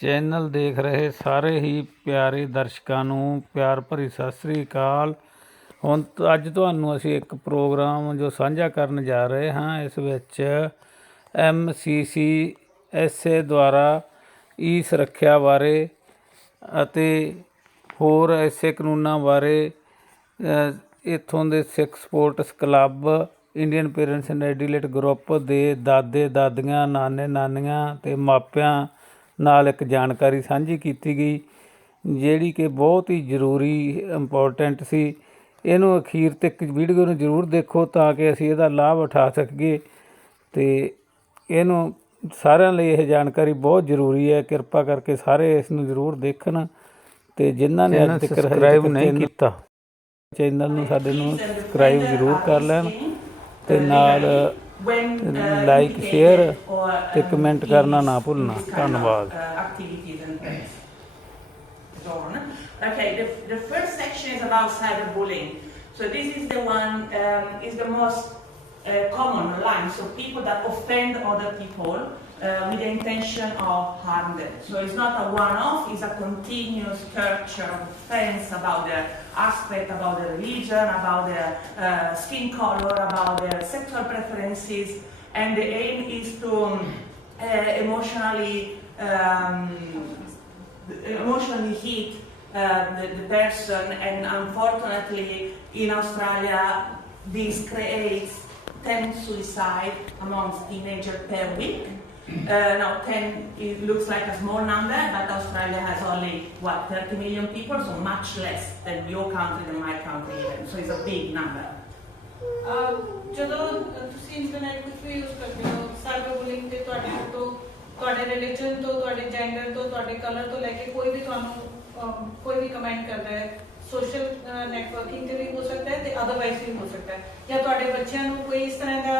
Channel ਦੇਖ ਰਹੇ ਸਾਰੇ ਹੀ ਪਿਆਰੇ ਦਰਸ਼ਕਾਂ ਨੂੰ ਪਿਆਰ ਭਰੀ ਸਤਿ ਸ੍ਰੀ ਅਕਾਲ। ਹੁਣ ਅੱਜ ਤੁਹਾਨੂੰ ਅਸੀਂ ਇੱਕ ਪ੍ਰੋਗਰਾਮ ਜੋ ਸਾਂਝਾ ਕਰਨ ਜਾ ਰਹੇ ਹਾਂ। ਇਸ ਵਿੱਚ MCCSA ਦੁਆਰਾ ਈ ਸੁਰੱਖਿਆ ਬਾਰੇ ਅਤੇ ਹੋਰ ਐਸੇ ਕਾਨੂੰਨਾਂ ਬਾਰੇ ਇੱਥੋਂ ਦੇ Sikh sports club, Indian parents and Adelaide group ਦੇ ਦਾਦੇ ਦਾਦੀਆਂ, ਨਾਨੇ ਨਾਨੀਆਂ ਅਤੇ ਮਾਪਿਆਂ ਨਾਲ ਇੱਕ ਜਾਣਕਾਰੀ ਸਾਂਝੀ ਕੀਤੀ ਗਈ, ਜਿਹੜੀ ਕਿ ਬਹੁਤ ਹੀ ਜ਼ਰੂਰੀ ਇੰਪੋਰਟੈਂਟ ਸੀ। ਇਹਨੂੰ ਅਖੀਰ ਤੱਕ ਵੀਡੀਓ ਨੂੰ ਜ਼ਰੂਰ ਦੇਖੋ ਤਾਂ ਕਿ ਅਸੀਂ ਇਹਦਾ ਲਾਭ ਉਠਾ ਸਕੀਏ ਅਤੇ ਇਹਨੂੰ ਸਾਰਿਆਂ ਲਈ ਇਹ ਜਾਣਕਾਰੀ ਬਹੁਤ ਜ਼ਰੂਰੀ ਹੈ। ਕਿਰਪਾ ਕਰਕੇ ਸਾਰੇ ਇਸ ਨੂੰ ਜ਼ਰੂਰ ਦੇਖਣ ਅਤੇ ਜਿਨ੍ਹਾਂ ਨੇ ਅੱਜ ਤੱਕ ਸਬਸਕ੍ਰਾਈਬ ਨਹੀਂ ਕੀਤਾ ਚੈਨਲ ਨੂੰ ਸਾਡੇ ਨੂੰ ਸਬਸਕ੍ਰਾਈਬ ਜ਼ਰੂਰ ਕਰ ਲੈਣ ਅਤੇ ਨਾਲ ਲਾਈਕ, ਸ਼ੇਅਰ ਅਤੇ ਕਮੈਂਟ ਕਰਨਾ ਨਾ ਭੁੱਲਣਾ। ਧੰਨਵਾਦ। Okay, the first section is about cyberbullying. So this is the one, is the most common online. So people that offend other people with the intention of harm them. So it's not a one-off, it's a continuous torture of offense about their aspect, about their religion, about their skin color, about their sexual preferences. And the aim is to emotionally hit the person, and unfortunately in Australia this creates 10 suicides amongst teenagers per week. Now 10, it looks like a small number, but Australia has only, 30 million people, so much less than your country, than my country even, so it's a big number. ਜਦੋਂ ਤੁਸੀਂ internet ਕੁਝ ਵੀ use ਕਰਦੇ ਹੋ, cyber bullying ਤੇ ਤੁਹਾਡੇ religion ਤੋਂ, ਤੁਹਾਡੇ gender ਤੋਂ, ਤੁਹਾਡੇ ਕਲਰ ਤੋਂ ਲੈ ਕੇ ਕੋਈ ਵੀ ਤੁਹਾਨੂੰ ਕੋਈ ਵੀ ਕਮੈਂਟ ਕਰਦਾ ਹੈ, ਸੋਸ਼ਲ ਨੈਟਵਰਕਿੰਗ ਤੇ ਵੀ ਹੋ ਸਕਦਾ ਹੈ ਤੇ ਅਦਰਵਾਈਜ਼ ਵੀ ਹੋ ਸਕਦਾ ਹੈ, ਜਾਂ ਤੁਹਾਡੇ ਬੱਚਿਆਂ ਨੂੰ ਕੋਈ ਇਸ ਤਰ੍ਹਾਂ ਦਾ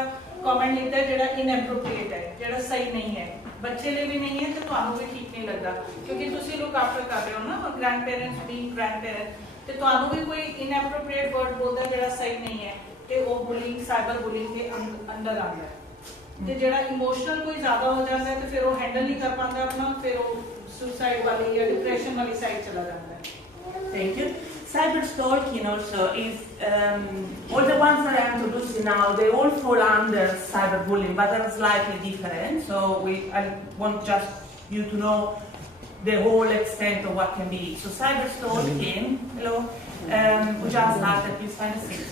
ਕਮੈਂਟ ਲਿਖਦਾ ਹੈ ਜਿਹੜਾ ਇਨਐਪਰੋਪ੍ਰੀਏਟ ਹੈ, ਜਿਹੜਾ ਸਹੀ ਨਹੀਂ ਹੈ, ਬੱਚੇ ਲਈ ਵੀ ਨਹੀਂ ਹੈ ਤੇ ਤੁਹਾਨੂੰ ਵੀ ਠੀਕ ਨਹੀਂ ਲੱਗਦਾ, ਕਿਉਂਕਿ ਤੁਸੀਂ ਲੁੱਕ ਆਫਟਰ ਕਰ ਰਹੇ ਹੋ ਨਾ, grandparents being grandparent, ਤੇ ਤੁਹਾਨੂੰ ਵੀ ਕੋਈ ਇਨਐਪਰੋਪ੍ਰੀਏਟ ਵਰਡ ਬੋਲਦਾ ਜਿਹੜਾ ਸਹੀ ਨਹੀਂ ਹੈ ਤੇ ਉਹ ਬੁਲਿੰਗ, ਸਾਈਬਰ ਬੁਲਿੰਗ ਦੇ ਅੰਦਰ ਆਉਂਦਾ ਹੈ। ਤੇ ਜਿਹੜਾ ਇਮੋਸ਼ਨਲ ਕੋਈ ਜ਼ਿਆਦਾ ਹੋ ਜਾਂਦਾ ਹੈ ਤੇ ਫਿਰ ਉਹ ਹੈਂਡਲ ਨਹੀਂ ਕਰ ਪਾਉਂਦਾ ਆਪਣਾ, ਫਿਰ ਉਹ ਸੁਸਾਈਡ ਵਾਲੀ ਜਾਂ ਡਿਪਰੈਸ਼ਨ ਵਾਲੀ ਸਾਈਡ ਚਲਾ ਜਾਂਦਾ ਹੈ। Thank you. Cyber stalking also is, all the ones that I am introducing now, they all fall under cyberbullying, but they're slightly different. So I want just you to know the whole extent of what can be. So cyber stalking, hello, we just started, please find a seat.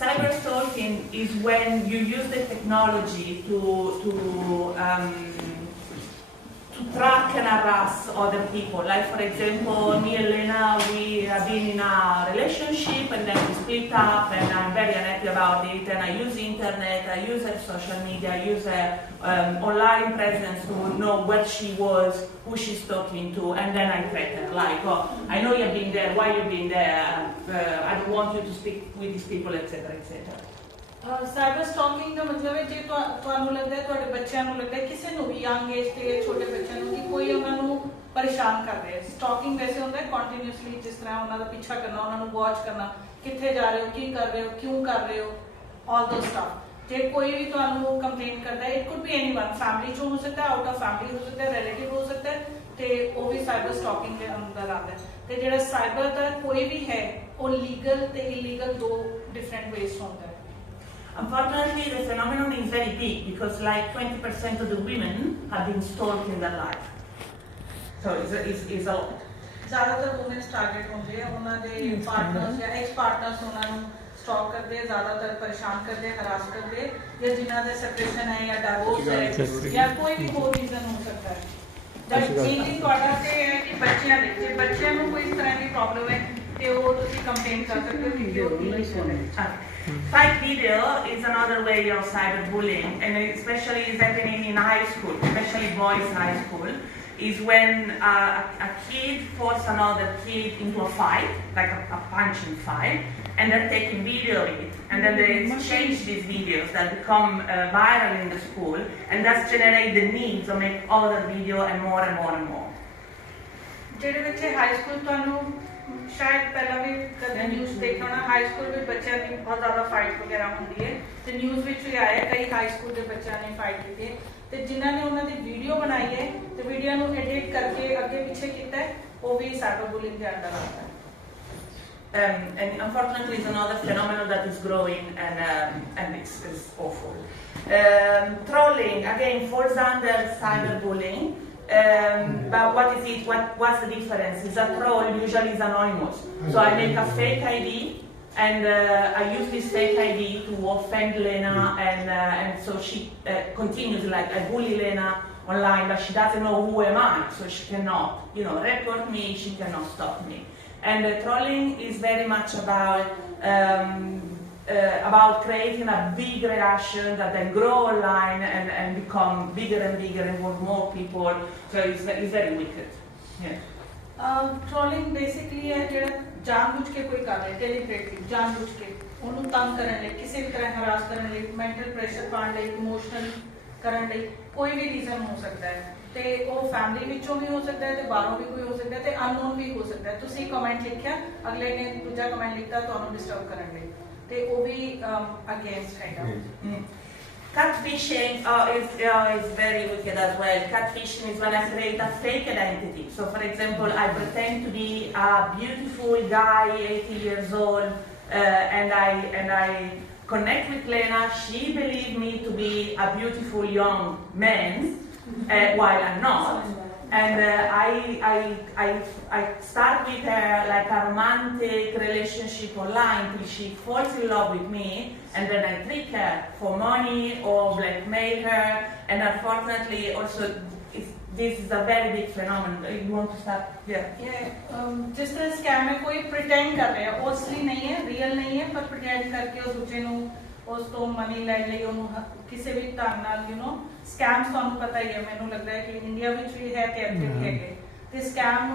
Cyber stalking is when you use the technology to track and harass other people. Like for example, me and Lena, we have been in a relationship and then we split up, and I'm very unhappy about it, and I use the internet, I use social media, I use online presence to know where she was, who she's talking to, and then I threat her, like, oh, I know you've been there, why you've been there, I don't want you to speak with these people, etc. etc. Cyber stalking ਦਾ ਮਤਲਬ ਹੈ ਜੇ ਤੁਹਾਨੂੰ ਲੱਗਦਾ ਹੈ, ਤੁਹਾਡੇ ਬੱਚਿਆਂ ਨੂੰ ਲੱਗਦਾ ਹੈ, ਕਿਸੇ ਨੂੰ ਵੀ ਯੰਗ ਏਜ ਤੇ ਛੋਟੇ ਬੱਚਿਆਂ ਨੂੰ, ਕਿ ਕੋਈ ਉਹਨਾਂ ਨੂੰ ਪਰੇਸ਼ਾਨ ਕਰ ਰਿਹਾ ਹੈ। ਸਟਾਕਿੰਗ ਵੈਸੇ ਹੁੰਦਾ ਹੈ ਕੰਟੀਨਿਊਸਲੀ, ਜਿਸ ਤਰ੍ਹਾਂ ਉਹਨਾਂ ਦਾ ਪਿੱਛਾ ਕਰਨਾ, ਉਹਨਾਂ ਨੂੰ ਵਾਚ ਕਰਨਾ, ਕਿੱਥੇ ਜਾ ਰਹੇ ਹੋ, ਕੀ ਕਰ ਰਹੇ ਹੋ, ਕਿਉਂ ਕਰ ਰਹੇ ਹੋ, ਆਲ ਦੋ ਸਟਫ। ਜੇ ਕੋਈ ਵੀ ਤੁਹਾਨੂੰ ਕੰਪਲੇਂਟ ਕਰਦਾ ਹੈ, it could B anyone, family ਚੋਂ ਹੋ ਸਕਦਾ ਹੈ, ਆਊਟ ਆਫ ਫੈਮਿਲੀ ਹੋ ਸਕਦਾ ਹੈ, ਰਿਲੇਟਿਵ ਹੋ ਸਕਦਾ ਹੈ, ਤੇ ਉਹ ਵੀ ਸਾਈਬਰ ਸਟਾਕਿੰਗ ਦੇ ਅੰਦਰ ਆਉਂਦਾ ਹੈ। ਤੇ ਜਿਹੜਾ ਸਾਈਬਰ ਦਾ ਕੋਈ ਵੀ ਹੈ, ਉਹ ਲੀਗਲ ਤੇ ਇਲੀਗਲ ਦੋ ਡਿਫਰੈਂਟ ਵੇਜ਼ ਹੁੰਦਾ ਹੈ। Unfortunately, the phenomenon is very big because like 20% of the women have been stalked in their life. So it's a lot. ਜ਼ਿਆਦਾਤਰ ਵੂਮਨਸ ਟਾਰਗੇਟ ਹੁੰਦੇ ਆ, ਉਹਨਾਂ ਦੇ ਪਾਰਟਨਰਸ ਜਾਂ ਐਕਸ ਪਾਰਟਨਰਸ ਉਹਨਾਂ ਨੂੰ ਸਟਾਕ ਕਰਦੇ ਆ, ਜ਼ਿਆਦਾਤਰ ਪਰੇਸ਼ਾਨ ਕਰਦੇ ਆ, ਹਰਾਸ ਕਰਦੇ ਆ, ਜਾਂ ਜਿਨ੍ਹਾਂ ਦਾ ਸੈਪਰੇਸ਼ਨ ਹੈ ਜਾਂ ਡਿਵੋਰਸ ਹੈ ਜਾਂ ਕੋਈ ਵੀ ਹੋਰ ਰੀਜ਼ਨ ਹੋ ਸਕਦਾ ਹੈ। ਮੇਨਲੀ ਤੁਹਾਡਾ ਤੇ ਹੈ ਕਿ ਬੱਚਿਆਂ ਦੇ, ਜੇ ਬੱਚਿਆਂ ਨੂੰ ਕੋਈ ਇਸ ਤਰ੍ਹਾਂ ਦੀ ਪ੍ਰੋਬਲਮ ਹੈ ਤੇ ਉਹ ਤੁਸੀਂ ਕੰਪਲੇਂਟ ਕਰ ਸਕਦੇ ਹੋ ਕਿ ਉਹ ਕੀ ਹੈ। Fake video is another way of cyberbullying, and especially is happening in high school, especially boys' high school, is when a kid forces another kid into a fight, like a punching fight, and they're taking video of it, and then they exchange these videos that become viral in the school, and that's generate the need to make other video and more and more and more. ਜਿਹੜੇ ਬੱਚੇ high school ਤੁਹਾਨੂੰ ਸ਼ਾਇਦ ਪਹਿਲਾਂ ਵੀ ਕਦੇ news ਦੇਖਿਆ ਹੋਣਾ, high school ਵਿੱਚ ਬੱਚਿਆਂ ਦੀ ਬਹੁਤ ਜ਼ਿਆਦਾ ਫਾਈਟ ਵਗੈਰਾ ਹੁੰਦੀ ਹੈ ਤੇ ਨਿਊਜ਼ ਵਿੱਚ ਵੀ ਆਇਆ ਕਈ ਹਾਈ ਸਕੂਲ ਦੇ ਬੱਚਿਆਂ ਨੇ ਫਾਈਟ ਕੀਤੀ ਹੈ। ਤੇ ਜਿਨ੍ਹਾਂ ਨੇ ਉਹਨਾਂ ਦੀ ਵੀਡੀਓ ਬਣਾਈ ਹੈ ਤੇ ਵੀਡੀਓ ਨੂੰ ਐਡਿਟ ਕਰਕੇ ਅੱਗੇ ਪਿੱਛੇ ਕੀਤਾ ਹੈ ਉਹ ਵੀ ਸਾਈਬਰ ਬੁਲਿੰਗ ਦੇ ਅੰਦਰ ਆਉਂਦਾ ਹੈ। And unfortunately, it's another phenomenon that is growing and it's awful. Trolling again falls under cyberbullying. But what is it? What's the difference? Is a troll usually is anonymous. So I make a fake ID, and I use this fake ID to offend Lena, and so she continues like I bully Lena online, but she doesn't know who am I, so she cannot, report me. She cannot stop me. And trolling is very much about creating a big reaction that then grow online and become bigger and bigger and involve more people. So it's very wicked. Yeah. Trolling basically है ਜਿਹੜਾ ਜਾਣਬੁੱਝ ਕੇ ਕੋਈ ਕਰ ਰਿਹਾ deliberately ਜਾਣਬੁੱਝ ਕੇ ਉਹਨੂੰ ਤੰਗ ਕਰਨ ਲਈ ਕਿਸੇ ਵੀ ਤਰ੍ਹਾਂ ਹਰਾਸ ਕਰਨ ਲਈ ਮੈਂਟਲ ਪ੍ਰੈਸ਼ਰ ਪਾਉਣ ਲਈ ਇਮੋਸ਼ਨਲ ਕਰਨ ਲਈ ਕੋਈ ਵੀ ਰੀਜ਼ਨ ਹੋ ਸਕਦਾ ਹੈ ਤੇ ਉਹ ਫੈਮਿਲੀ ਵਿੱਚੋਂ ਵੀ ਹੋ ਸਕਦਾ ਹੈ ਤੇ ਬਾਹਰੋਂ ਵੀ ਕੋਈ ਹੋ ਸਕਦਾ ਹੈ ਤੇ ਅਨਨੋਨ ਵੀ ਹੋ ਸਕਦਾ ਹੈ। ਤੁਸੀਂ ਕਮੈਂਟ ਲਿਖਿਆ ਅਗਲੇ ਨੇ ਦੂਜਾ ਕਮੈਂਟ ਲਿਖਤਾ ਤੁਹਾਨੂੰ ਡਿਸਟਰਬ ਕਰਨ ਲਈ ਤੇ ਉਹ ਵੀ ਅਗੇਂਸਟ ਹੈਗਾ। Catfishing is very wicked as well. Catfishing is when I create a fake identity. So, for example, I pretend to be a beautiful guy, 80 years old, and I connect with Lena. She believes me to be a beautiful young man, while I'm not. And I start with her like a romantic relationship online till she falls in love with me, and then I trick her for money or blackmail her. And unfortunately, also this is a very big phenomenon. You want to start? जिस तरह scam में कोई pretend कर रहा है वो असली नहीं है रियल नहीं है पर प्रिटेंड करके उस दूजे ਨੂੰ ਉਸ ਤੋਂ ਮਨੀ ਲੈਣ ਲਈ ਉਹਨੂੰ ਕਿਸੇ ਵੀ ਢੰਗ ਨਾਲ ਸਕੈਮਸ ਤੁਹਾਨੂੰ ਪਤਾ ਹੀ ਹੈ ਮੈਨੂੰ ਲੱਗਦਾ ਹੈ ਕਿ ਇੰਡੀਆ ਵਿੱਚ ਵੀ ਹੈ ਤੇ ਇੱਥੇ ਵੀ ਹੈਗੇ ਤੇ ਸਕੈਮ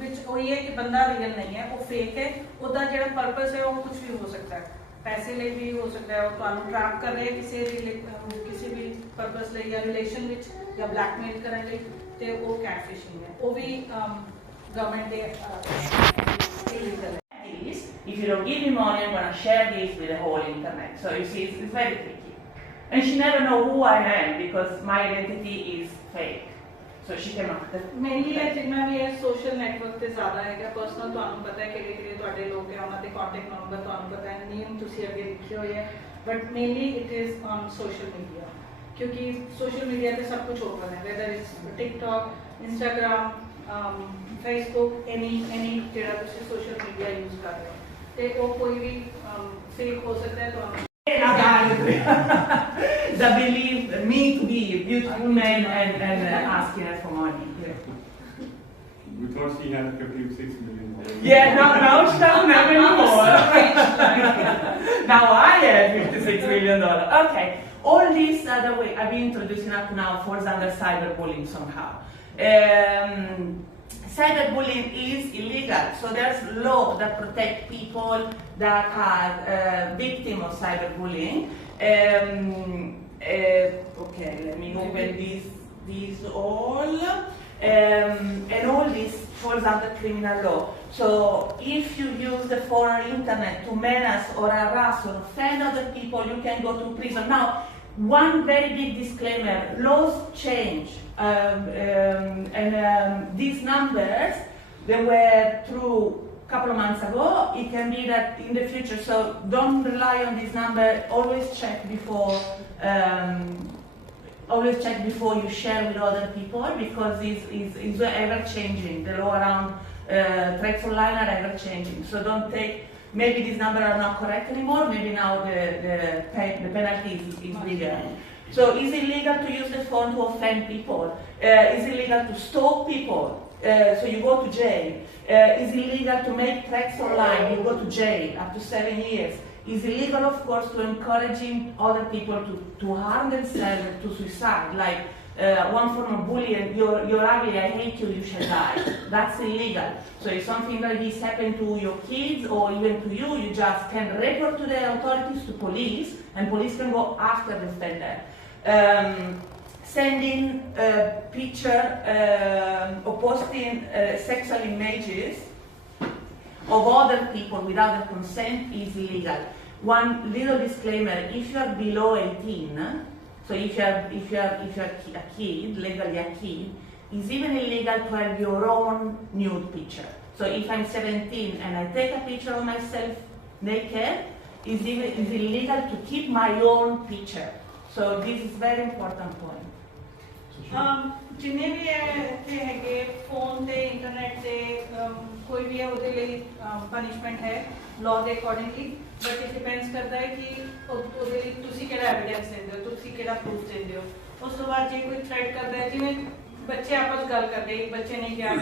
ਵਿੱਚ ਉਹੀ ਹੈ ਕਿ ਬੰਦਾ ਰੀਅਲ ਨਹੀਂ ਹੈ ਉਹ ਫੇਕ ਹੈ ਉਹਦਾ ਜਿਹੜਾ ਪਰਪਸ ਹੈ ਉਹ ਕੁਝ ਵੀ ਹੋ ਸਕਦਾ ਹੈ ਪੈਸੇ ਲਈ ਵੀ ਹੋ ਸਕਦਾ ਹੈ ਉਹ ਤੁਹਾਨੂੰ ਟ੍ਰੈਪ ਕਰ ਰਹੇ ਕਿਸੇ ਵੀ ਪਰਪਸ ਲਈ ਜਾਂ ਰਿਲੇਸ਼ਨ ਵਿੱਚ ਜਾਂ ਬਲੈਕਮੇਲ ਕਰਨ ਲਈ ਤੇ ਉਹ ਕੈਟਫਿਸ਼ਿੰਗ ਹੈ ਉਹ ਵੀ ਗਵਰਨਮੈਂਟ ਦੇ ਇਲੀਗਲ ਹੈ। If you don't give me money, I'm going to share this with the whole internet. So you see, it's very tricky. And she never knows who I am because my identity is fake. So she cannot. Mainly ਹੈ ਜਿੰਨਾ ਵੀ ਹੈ social network ਤੇ ਜ਼ਿਆਦਾ ਹੈਗਾ personal ਤੁਹਾਨੂੰ ਪਤਾ ਹੈ ਕਿਹੜੇ ਤੁਹਾਡੇ ਲੋਕ ਹੈ ਉਹਨਾਂ ਦੇ ਕੰਟੈਕਟ ਨੰਬਰ ਤੁਹਾਨੂੰ ਪਤਾ ਹੈ ਨੇਮ ਤੁਸੀਂ ਅੱਗੇ ਲਿਖੇ ਹੋਏ ਹੈ but mainly it is on social media ਕਿਉਂਕਿ ਸੋਸ਼ਲ ਮੀਡੀਆ ਤੇ ਸਭ ਕੁਝ ਓਪਨ ਹੈ whether it's TikTok Instagram Facebook any ਜਿਹੜਾ ਤੁਸੀਂ ਸੋਸ਼ਲ ਮੀਡੀਆ ਯੂਜ਼ ਕਰ ਰਹੇ ਹੋ ਤੇ ਉਹ ਕੋਈ ਵੀ ਫੇਕ ਹੋ ਸਕਦਾ ਹੈ ਤੁਹਾਨੂੰ that believe me to be a beautiful man and asking her for money. We thought she had 56 million. Yeah, now she doesn't have any more. Now I have $56 million. Okay, all this the way I've been introducing up to now falls under cyberbullying somehow. Cyberbullying is illegal, so there's law that protect people that are victim of cyberbullying. Okay, let me open these all. And all this falls under criminal law. So if you use the phone or internet to menace or harass or offend other people, you can go to prison. Now, one very big disclaimer, laws change. These numbers, they were through a couple of months ago. It can be that in the future, so don't rely on this number. Always check before you share with other people because it's ever changing. The law around threats online are ever changing. So don't take. Maybe these numbers are not correct anymore. Maybe now the penalty is bigger. So it's illegal to use the phone to offend people. It's illegal to stalk people. So you go to jail. It's illegal to make threats online. You go to jail up to 7 years. It's illegal, of course, to encouraging other people to harm themselves, to suicide. Like one form of bullying, you're ugly, I hate you, you shall die. That's illegal. So if something like this happens to your kids or even to you, you just can report to the authorities, to police, and police can go after the offender. Sending picture or posting sexual images of other people without their consent is illegal. One little disclaimer, if you are below 18, So if you're a kid, legally a kid, it's even illegal to have your own nude picture. So if I'm 17 and I take a picture of myself naked, it's illegal to keep my own picture. So this is very important point. ਜਿੰਨੇ ਵੀ ਇੱਥੇ ਹੈਗੇ phone ਤੇ internet ਤੇ ਕੋਈ ਵੀ ਹੈ ਉਹਦੇ ਲਈ punishment ਹੈ ਲਾਅ ਦੇ ਅਕੋਰਡਿੰਗਲੀ, ਬਟ ਇਟ ਡਿਪੈਂਡਸ ਕਰਦਾ ਹੈ ਕਿ ਉਹਦੇ ਲਈ ਤੁਸੀਂ ਕਿਹੜਾ ਐਵੀਡੈਂਸ ਦਿੰਦੇ ਹੋ, ਤੁਸੀਂ ਕਿਹੜਾ ਪ੍ਰੂਫ ਦਿੰਦੇ ਹੋ। ਉਸ ਤੋਂ ਬਾਅਦ ਜੇ ਕੋਈ ਥ੍ਰੈਟ ਕਰਦਾ ਹੈ, ਜਿਵੇਂ ਬੱਚੇ ਆਪਸ ਗੱਲ ਕਰਦੇ, ਇੱਕ ਬੱਚੇ ਨੇ ਕਿਹਾ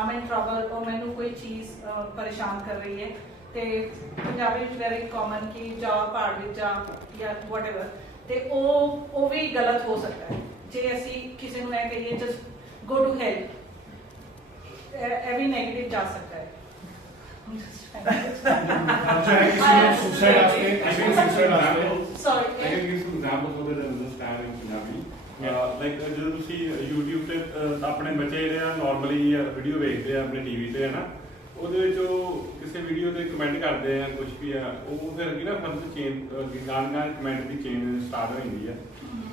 ਆਮ ਇਨ ਟਰਬਲ, ਉਹ ਮੈਨੂੰ ਕੋਈ ਚੀਜ਼ ਪਰੇਸ਼ਾਨ ਕਰ ਰਹੀ ਹੈ, ਤੇ ਪੰਜਾਬੀ ਵਿੱਚ ਵੈਰੀ ਕਾਮਨ ਕਿ ਜਾ ਪਹਾੜ ਵਿੱਚ ਜਾ ਜਾਂ ਵਟਐਵਰ, ਤੇ ਉਹ ਵੀ ਗਲਤ ਹੋ ਸਕਦਾ ਹੈ। ਜੇ ਅਸੀਂ ਕਿਸੇ ਨੂੰ ਇਹ ਕਹੀਏ ਜਸਟ ਗੋ ਟੂ ਹੈਲਪ, ਇਹ ਵੀ ਨੈਗੇਟਿਵ ਜਾ ਸਕਦਾ ਹੈ। ਲਾਈਕ ਜਦੋਂ ਤੁਸੀਂ YouTube ਤੇ ਆਪਣੇ ਬੱਚੇ ਜਿਹੜੇ ਆ ਨੋਰਮਲੀ ਵੀਡੀਓ ਵੇਖਦੇ ਆ ਆਪਣੇ ਟੀਵੀ ਤੇ, ਹੈ ਨਾ, ਉਹਦੇ ਵਿੱਚ ਉਹ ਕਿਸੇ ਵੀਡੀਓ ਤੇ ਕਮੈਂਟ ਕਰਦੇ ਆ ਕੁਝ ਵੀ ਆ, ਉਹ ਫਿਰ ਅੱਗੇ ਨਾ ਫਰਜ਼ ਚੇਂਜ ਗਾਣਾ ਕਮੈਂਟ ਦੀ ਚੇਂਜ ਸਟਾਰਟ ਹੋ ਜਾਂਦੀ ਆ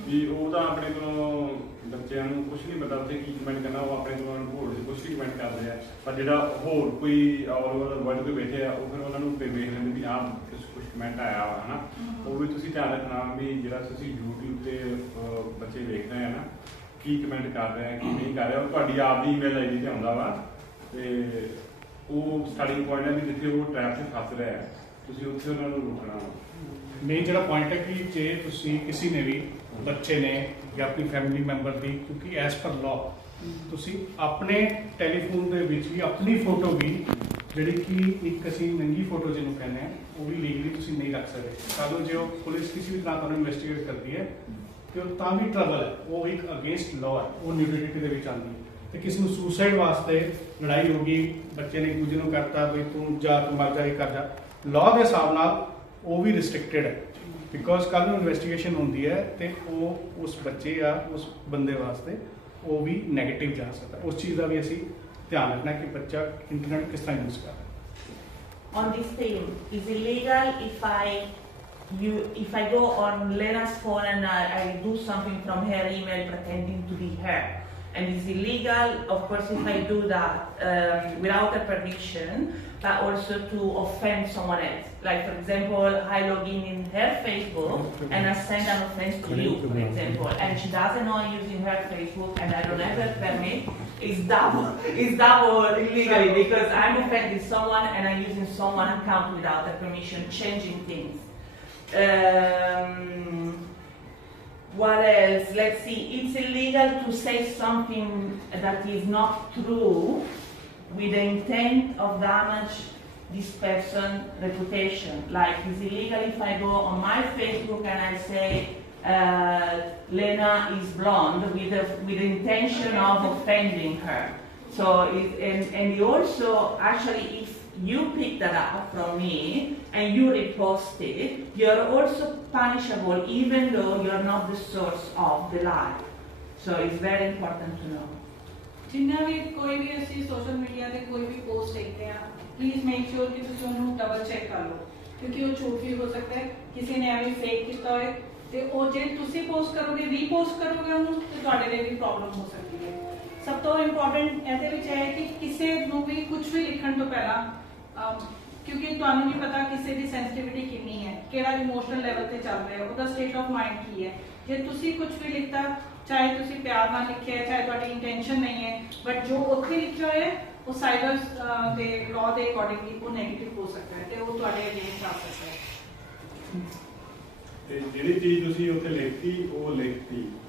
ਵੀ ਉਹ ਤਾਂ ਆਪਣੇ ਕੋਲੋਂ ਬੱਚਿਆਂ ਨੂੰ ਕੁਝ ਨਹੀਂ ਪਤਾ ਉੱਥੇ ਕੀ ਕਮੈਂਟ ਕਰਨਾ, ਉਹ ਆਪਣੇ ਕੋਲੋਂ ਹੋਰ ਕੁਝ ਵੀ ਕਮੈਂਟ ਕਰਦੇ ਆ, ਪਰ ਜਿਹੜਾ ਹੋਰ ਕੋਈ ਆਲ ਓਵਰ ਵਰਲਡ ਕੋਈ ਬੈਠੇ ਆ ਉਹ ਫਿਰ ਉਹਨਾਂ ਨੂੰ ਵੇਖ ਲੈਂਦੇ ਵੀ ਆਹ ਕੁਝ ਕਮੈਂਟ ਆਇਆ ਵਾ, ਹੈ ਨਾ। ਉਹ ਵੀ ਤੁਸੀਂ ਧਿਆਨ ਰੱਖਣਾ ਵੀ ਜਿਹੜਾ ਤੁਸੀਂ YouTube ਤੇ ਬੱਚੇ ਵੇਖਦੇ ਆ ਨਾ, ਕੀ ਕਮੈਂਟ ਕਰ ਰਹੇ ਆ ਕੀ ਨਹੀਂ ਕਰ ਰਿਹਾ, ਉਹ ਤੁਹਾਡੀ ਆਪ ਦੀ ਈਮੇਲ ਆਈਡੀ ਤੇ ਆਉਂਦਾ ਵਾ, ਤੇ ਉਹ ਸਟਾਰਟਿੰਗ ਪੁਆਇੰਟ ਹੈ ਵੀ ਜਿੱਥੇ ਉਹ ਟ੍ਰੈਪ 'ਚ ਫਸ ਰਿਹਾ ਹੈ, ਤੁਸੀਂ ਉੱਥੇ ਉਹਨਾਂ ਨੂੰ ਰੋਕਣਾ ਵਾ। ਮੇਨ ਜਿਹੜਾ ਪੁਆਇੰਟ ਹੈ ਕਿ ਜੇ ਤੁਸੀਂ ਕਿਸੇ ਨੇ ਵੀ ਬੱਚੇ ਨੇ ਜਾਂ ਆਪਣੀ ਫੈਮਿਲੀ ਮੈਂਬਰ ਦੀ, ਕਿਉਂਕਿ ਐਸ ਪਰ ਲਾਅ ਤੁਸੀਂ ਆਪਣੇ ਟੈਲੀਫੋਨ ਦੇ ਵਿੱਚ ਵੀ ਆਪਣੀ ਫੋਟੋ ਵੀ, ਜਿਹੜੀ ਕਿ ਇੱਕ ਅਸੀਂ ਨੰਗੀ ਫੋਟੋ ਜਿਹਨੂੰ ਕਹਿੰਦੇ ਆ, ਉਹ ਵੀ ਲੀਗਲੀ ਤੁਸੀਂ ਨਹੀਂ ਰੱਖ ਸਕਦੇ। ਕੱਲ੍ਹ ਨੂੰ ਜੇ ਉਹ ਪੁਲਿਸ ਕਿਸੇ ਵੀ ਤਰ੍ਹਾਂ ਤੁਹਾਨੂੰ ਇਨਵੈਸਟੀਗੇਟ ਕਰਦੀ ਹੈ ਤੇ ਉਹ ਤਾਂ ਵੀ ਟਰਬਲ ਹੈ, ਉਹ ਇੱਕ ਅਗੇਂਸਟ ਲਾਅ ਹੈ, ਉਹ ਨਿਊਡਿਟੀ ਦੇ ਵਿੱਚ ਆਉਂਦੀ ਹੈ। ਤੇ ਕਿਸੇ ਨੂੰ ਸੁਸਾਈਡ ਵਾਸਤੇ ਲੜਾਈ ਹੋ ਗਈ, ਬੱਚੇ ਨੇ ਇੱਕ ਦੂਜੇ ਨੂੰ ਕਰਤਾ ਵੀ ਤੂੰ ਜਾ ਤੂੰ ਮਰ ਜਾ, ਇਹ ਕਰ ਜਾ, ਲਾਅ ਦੇ ਹਿਸਾਬ ਨਾਲ ਉਹ ਵੀ ਰਿਸਟ੍ਰਿਕਟਡ ਹੈ, ਬਿਕੋਜ਼ ਕੱਲ੍ਹ ਨੂੰ ਇਨਵੈਸਟੀਗੇਸ਼ਨ ਹੁੰਦੀ ਹੈ ਤੇ ਉਹ ਉਸ ਬੱਚੇ ਜਾਂ ਉਸ ਬੰਦੇ ਵਾਸਤੇ ਉਹ ਵੀ ਨੈਗੇਟਿਵ ਜਾ ਸਕਦਾ। ਉਸ ਚੀਜ਼ ਦਾ ਵੀ ਅਸੀਂ ਧਿਆਨ ਰੱਖਣਾ ਕਿ ਬੱਚਾ ਇੰਟਰਨੈਟ ਕਿਸ ਤਰ੍ਹਾਂ ਯੂਜ਼ ਕਰ ਰਿਹਾ। On this thing, is illegal if I go on Lena's phone and I do something from her email pretending to be her, and it's illegal, of course, if I do that without a permission, but also to offend someone else. Like, for example, I log in her Facebook and I send an offense to you, for example, and she doesn't know I'm using her Facebook and I don't have her permit. It's double illegally because I'm offending someone and I'm using someone's account without their permission, changing things. What else? Let's see. It's illegal to say something that is not true with the intent of damage this person's reputation. Like, it's illegal if I go on my Facebook and I say Lena is blonde with the intention of offending her. So, and you also, actually, if you pick that up from me and you repost it, you're also punishable even though you're not the source of the lie. So it's very important to know. ਜਿੰਨਾ ਵੀ ਕੋਈ ਵੀ ਅਸੀਂ social media ਤੇ ਕੋਈ ਵੀ post ਦੇਖਦੇ ਆ, please make sure ਕਿ ਤੁਸੀਂ ਉਹਨੂੰ ਡਬਲ ਚੈੱਕ ਕਰ ਲਓ, ਕਿਉਂਕਿ ਉਹ ਝੂਠ ਵੀ ਹੋ ਸਕਦਾ ਹੈ, ਕਿਸੇ ਨੇ ਐਵੇਂ ਫੇਕ ਕੀਤਾ ਹੋਏ, ਤੇ ਉਹ ਜੇ ਤੁਸੀਂ ਪੋਸਟ ਕਰੋਗੇ, ਰੀਪੋਸਟ ਕਰੋਗੇ ਉਹਨੂੰ, ਤੇ ਤੁਹਾਡੇ ਲਈ ਵੀ ਪ੍ਰੋਬਲਮ ਹੋ ਸਕਦੀ ਹੈ। ਸਭ ਤੋਂ ਇੰਪੋਰਟੈਂਟ ਇਹਦੇ ਵਿੱਚ ਹੈ ਕਿ ਕਿਸੇ ਨੂੰ ਵੀ ਕੁਝ ਵੀ ਲਿਖਣ ਤੋਂ ਪਹਿਲਾਂ, ਕਿਉਂਕਿ ਤੁਹਾਨੂੰ ਨਹੀਂ ਪਤਾ ਕਿਸੇ ਦੀ ਸੈਂਸਿਟੀਵਿਟੀ ਕਿੰਨੀ ਹੈ, ਕਿਹੜਾ ਇਮੋਸ਼ਨਲ ਲੈਵਲ ਤੇ ਚੱਲ ਰਿਹਾ, ਉਹਦਾ ਸਟੇਟ ਆਫ ਮਾਈਂਡ ਕੀ ਹੈ। ਜੇ ਤੁਸੀਂ ਕੁਝ ਵੀ ਲਿਖਤਾ, ਚਾਹੇ ਤੁਸੀਂ ਪਿਆਰ ਨਾਲ ਲਿਖਿਆ, ਚਾਹੇ ਤੁਹਾਡੀ ਇੰਟੈਂਸ਼ਨ ਨਹੀਂ ਹੈ, ਬਟ ਜੋ ਉੱਥੇ ਲਿਖਿਆ ਹੋਇਆ ਹੈ ਉਹ ਸਾਈਬਰ ਦੇ ਲਾਅ ਦੇ ਅਕੋਰਡਿੰਗਲੀ ਉਹ ਨੈਗੇਟਿਵ ਹੋ ਸਕਦਾ ਹੈ, ਤੇ ਉਹ ਤੁਹਾਡੇ ਅਗੇਂਸਟ ਆ ਸਕਦਾ ਹੈ। ਤੇ ਜਿਹੜੀ ਚੀਜ਼ ਤੁਸੀਂ ਉੱਥੇ ਲਿਖਤੀ,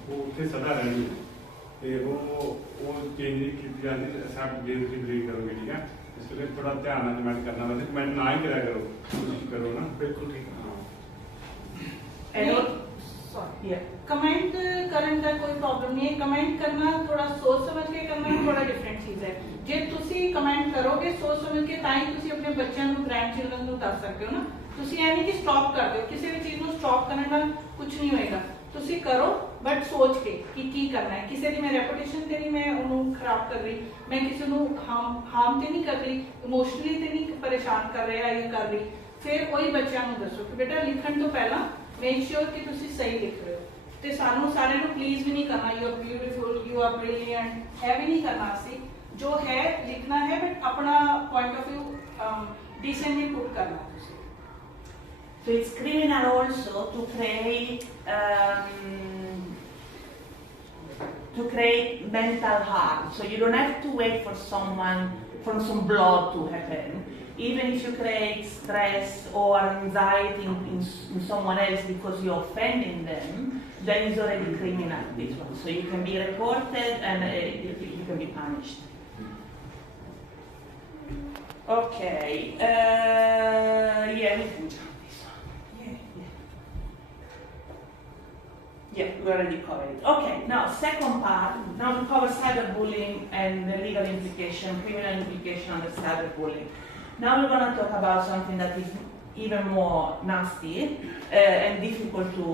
ਉਹ ਉੱਥੇ ਸਦਾ ਰਹਿਣੀ ਹੈ, ਤੇ ਉਹ ਚੇਂਜ ਨਹੀਂ ਕੀਤੀ ਜਾਂਦੀ ਐਕਸੈਪਟ ਜੇ ਤੁਸੀਂ ਡਿਲੀਟ ਕਰੋਗੇ, ਠੀਕ ਹੈ। ਇਸ ਲਈ ਥੋੜਾ ਧਿਆਨ ਨਾਲ ਕਮੈਂਟ ਕਰਨਾ, ਵੈਸੇ ਕਮੈਂਟ ਨਾ ਹੀ ਕਰਿਆ ਕਰੋ, ਤੁਸੀਂ ਕਰੋ ਨਾ, ਬਿਲਕੁਲ ਠੀਕ है। कमेंट करने का कोई प्रॉब्लम नहीं है, कमेंट करना थोड़ा सोच समझ के करना थोड़ा डिफरेंट चीज है। जे तुसी कमेंट करोगे सोच समझ के, ताई तुसी अपने बच्चों को, ग्रैंड चिल्ड्रन को दस सकते हो ना। तुसी ऐ नहीं कि स्टॉप कर दो, किसी भी चीज को स्टॉप करने नाल कुछ नहीं होएगा। तुसी करो बट सोच के कि की करना है। किसी की मैं रेपुटेशन ते नहीं मैं उन्होंने खराब कर रही, मैं किसी को हार्म ते नहीं कर रही, इमोशनली ते नहीं परेशान कर रहा या कर रही। फिर वही बच्चों को दसो कि बेटा लिखण तो पहला मेक श्योर कि तुसी सही लिख रहे हो, ਤੇ ਸਾਨੂੰ ਸਾਰਿਆਂ ਨੂੰ ਪਲੀਜ਼ ਵੀ ਨਹੀਂ ਕਰਨਾ you are beautiful, you are brilliant, ਇਹ ਵੀ ਨਹੀਂ ਕਰਨਾ ਅਸੀਂ। ਜੋ ਹੈ ਲਿਖਣਾ ਹੈ ਬਟ ਆਪਣਾ ਪੁਆਇੰਟ ਆਫ ਵਿਊ ਡੀਸੈਂਟਲੀ ਪੁੱਟ ਕਰਨਾ ਤੁਸੀਂ। So it's criminal also to create mental harm. So you don't have to wait for some blood to happen. Even if you create stress or anxiety in someone else because you're offending them, then it's already criminal, this one. So you can be reported and you can be punished. Okay, yeah, we can jump this one. Yeah, we already covered it. Okay, now second part, now we cover cyberbullying and the legal implication, criminal implication under cyberbullying. Now we're going to talk about something that is even more nasty and difficult to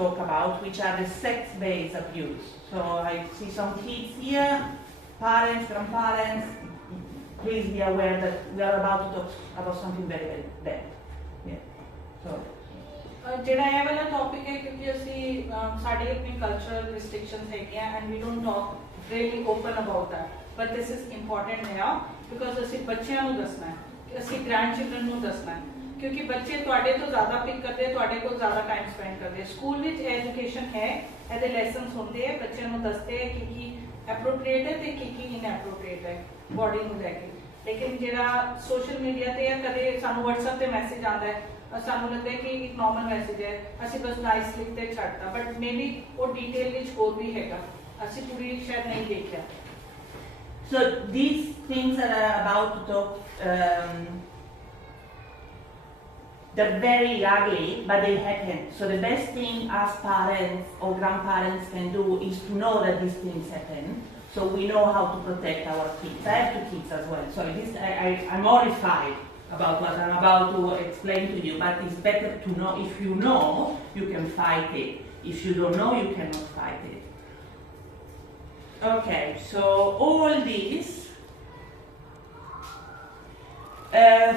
talk about, which are the sex-based abuse. So I see some kids here, parents, grandparents. Please be aware that we are about to talk about something very, very bad. Yeah. So. ਜਿਹੜਾ ਇਹ ਵਾਲਾ topic ਹੈ ਕਿਉਂਕਿ ਅਸੀਂ ਸਾਡੇ ਆਪਣੇ cultural restrictions ਹੈਗੀਆਂ and we don't talk really open about that but this is important now because ਅਸੀਂ ਬੱਚਿਆਂ ਨੂੰ ਦੱਸਣਾ ਹੈ, ਅਸੀਂ ਗ੍ਰੈਂਡ ਚਿਲਡਰਨ ਨੂੰ ਦੱਸਣਾ ਹੈ ਕਿਉਂਕਿ ਬੱਚੇ ਤੁਹਾਡੇ ਤੋਂ ਜ਼ਿਆਦਾ ਪਿਕ ਕਰਦੇ, ਤੁਹਾਡੇ ਕੋਲ ਜ਼ਿਆਦਾ ਟਾਈਮ ਸਪੈਂਡ ਕਰਦੇ। ਸਕੂਲ ਵਿੱਚ ਐਜੂਕੇਸ਼ਨ ਹੈ, ਇਹਦੇ ਲੈਸਨਸ ਹੁੰਦੇ ਹੈ, ਬੱਚਿਆਂ ਨੂੰ ਦੱਸਦੇ ਹੈ ਕਿ ਐਪਰੋਪ੍ਰੀਏਟ ਹੈ ਤੇ ਕੀ ਇਨਐਪਰੋਪ੍ਰੀਏਟ ਹੈ ਬੋਡੀ ਨੂੰ ਲੈ ਕੇ। ਲੇਕਿਨ ਜਿਹੜਾ ਸੋਸ਼ਲ ਮੀਡੀਆ ਤੇ ਹੈ, ਕਦੇ ਸਾਨੂੰ WhatsApp ਤੇ ਮੈਸੇਜ ਆਉਂਦਾ ਹੈ, ਸਾਨੂੰ ਲੱਗਦਾ ਹੈ ਕਿ ਇੱਕ ਨਾਰਮਲ ਮੈਸੇਜ ਹੈ, ਅਸੀਂ ਬਸ ਨਾਈਸ ਲਿਖ ਤੇ ਛੱਡਤਾ, ਬਟ ਮੇਬੀ ਉਹ ਡੀਟੇਲ ਵਿੱਚ ਹੋਰ ਵੀ ਹੈਗਾ, ਅਸੀਂ ਪੂਰੀ ਸ਼ਾਇਦ ਨਹੀਂ ਦੇਖਿਆ। So these things that are about to talk, they're very ugly, but they happen. So the best thing as parents or grandparents can do is to know that these things happen, so we know how to protect our kids. I have 2 kids as well, so I'm horrified about what I'm about to explain to you, but it's better to know. If you know, you can fight it. If you don't know, you cannot fight it. Okay, so all this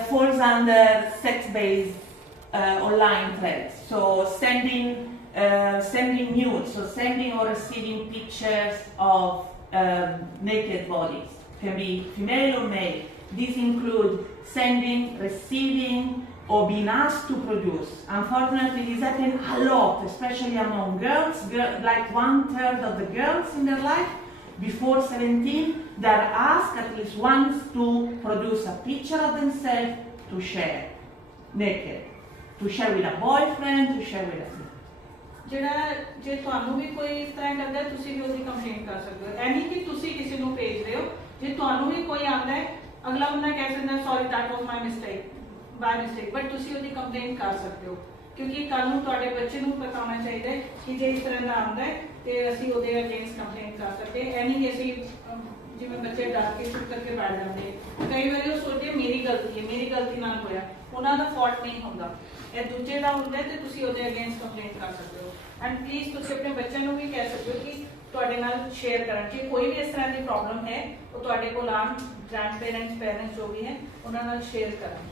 falls under sex-based online threats. So sending nudes, so sending or receiving pictures of naked bodies, can be female or male. These include sending, receiving, or being asked to produce. Unfortunately, this happens a lot, especially among girls. Like 1/3 of the girls in their life, before 17, they're asked at least once to produce a picture of themselves to share, naked, to share with a boyfriend, to share with a ਜਿਹੜਾ ਜੇ ਤੁਹਾਨੂੰ ਵੀ ਕੋਈ ਇਸ ਤਰ੍ਹਾਂ ਕਰਦਾ ਤੁਸੀਂ ਵੀ ਉਹਦੀ complaint ਕਰ ਸਕਦੇ ਹੋ। ਇਹ ਨਹੀਂ ਕਿ ਤੁਸੀਂ ਕਿਸੇ ਨੂੰ ਭੇਜ ਰਹੇ ਹੋ, ਜੇ ਤੁਹਾਨੂੰ ਵੀ ਕੋਈ ਆਉਂਦਾ ਹੈ ਅਗਲਾ ਬੰਦਾ ਕਹਿ ਸਕਦਾ sorry that was my mistake by mistake, but ਤੁਸੀਂ ਉਹਦੀ ਕੰਪਲੇਂਟ ਕਰ ਸਕਦੇ ਹੋ ਕਿਉਂਕਿ ਕੱਲ ਨੂੰ ਤੁਹਾਡੇ ਬੱਚੇ ਨੂੰ ਪਤਾ ਹੋਣਾ ਚਾਹੀਦਾ ਹੈ ਕਿ ਜੇ ਇਸ ਤਰ੍ਹਾਂ ਦਾ ਆਉਂਦਾ ਹੈ ਤੇ ਅਸੀਂ ਉਹਦੇ ਅਗੇਂਸਟ ਕੰਪਲੇਂਟ ਕਰ ਸਕਦੇ। ਇਹ ਨਹੀਂ ਕਿ ਅਸੀਂ ਜਿਵੇਂ ਬੱਚੇ ਡਰ ਕੇ ਚੁੱਪ ਕਰਕੇ ਬੈਠ ਜਾਂਦੇ, ਕਈ ਵਾਰੀ ਉਹ ਸੋਚਦੇ ਮੇਰੀ ਗਲਤੀ ਨਾਲ ਹੋਇਆ, ਉਹਨਾਂ ਦਾ ਫਾਲਟ ਨਹੀਂ ਹੁੰਦਾ, ਇਹ ਦੂਜੇ ਦਾ ਹੁੰਦਾ ਤੇ ਤੁਸੀਂ ਉਹਦੇ ਅਗੇਂਸਟ ਕੰਪਲੇਂਟ ਕਰ ਸਕਦੇ ਹੋ। ਐਂਡ ਪਲੀਜ਼ ਤੁਸੀਂ ਆਪਣੇ ਬੱਚਿਆਂ ਨੂੰ ਵੀ ਕਹਿ ਸਕਦੇ ਹੋ ਕਿ ਤੁਹਾਡੇ ਨਾਲ ਸ਼ੇਅਰ ਕਰਨ, ਜੇ ਕੋਈ ਵੀ ਇਸ ਤਰ੍ਹਾਂ ਦੀ ਪ੍ਰੋਬਲਮ ਹੈ ਉਹ ਤੁਹਾਡੇ ਕੋਲ ਆਉਣ, ਗ੍ਰੈਂਡ ਪੇਰੈਂਟਸ ਜੋ ਵੀ ਹੈ ਉਹਨਾਂ ਨਾਲ ਸ਼ੇਅਰ ਕਰਨ।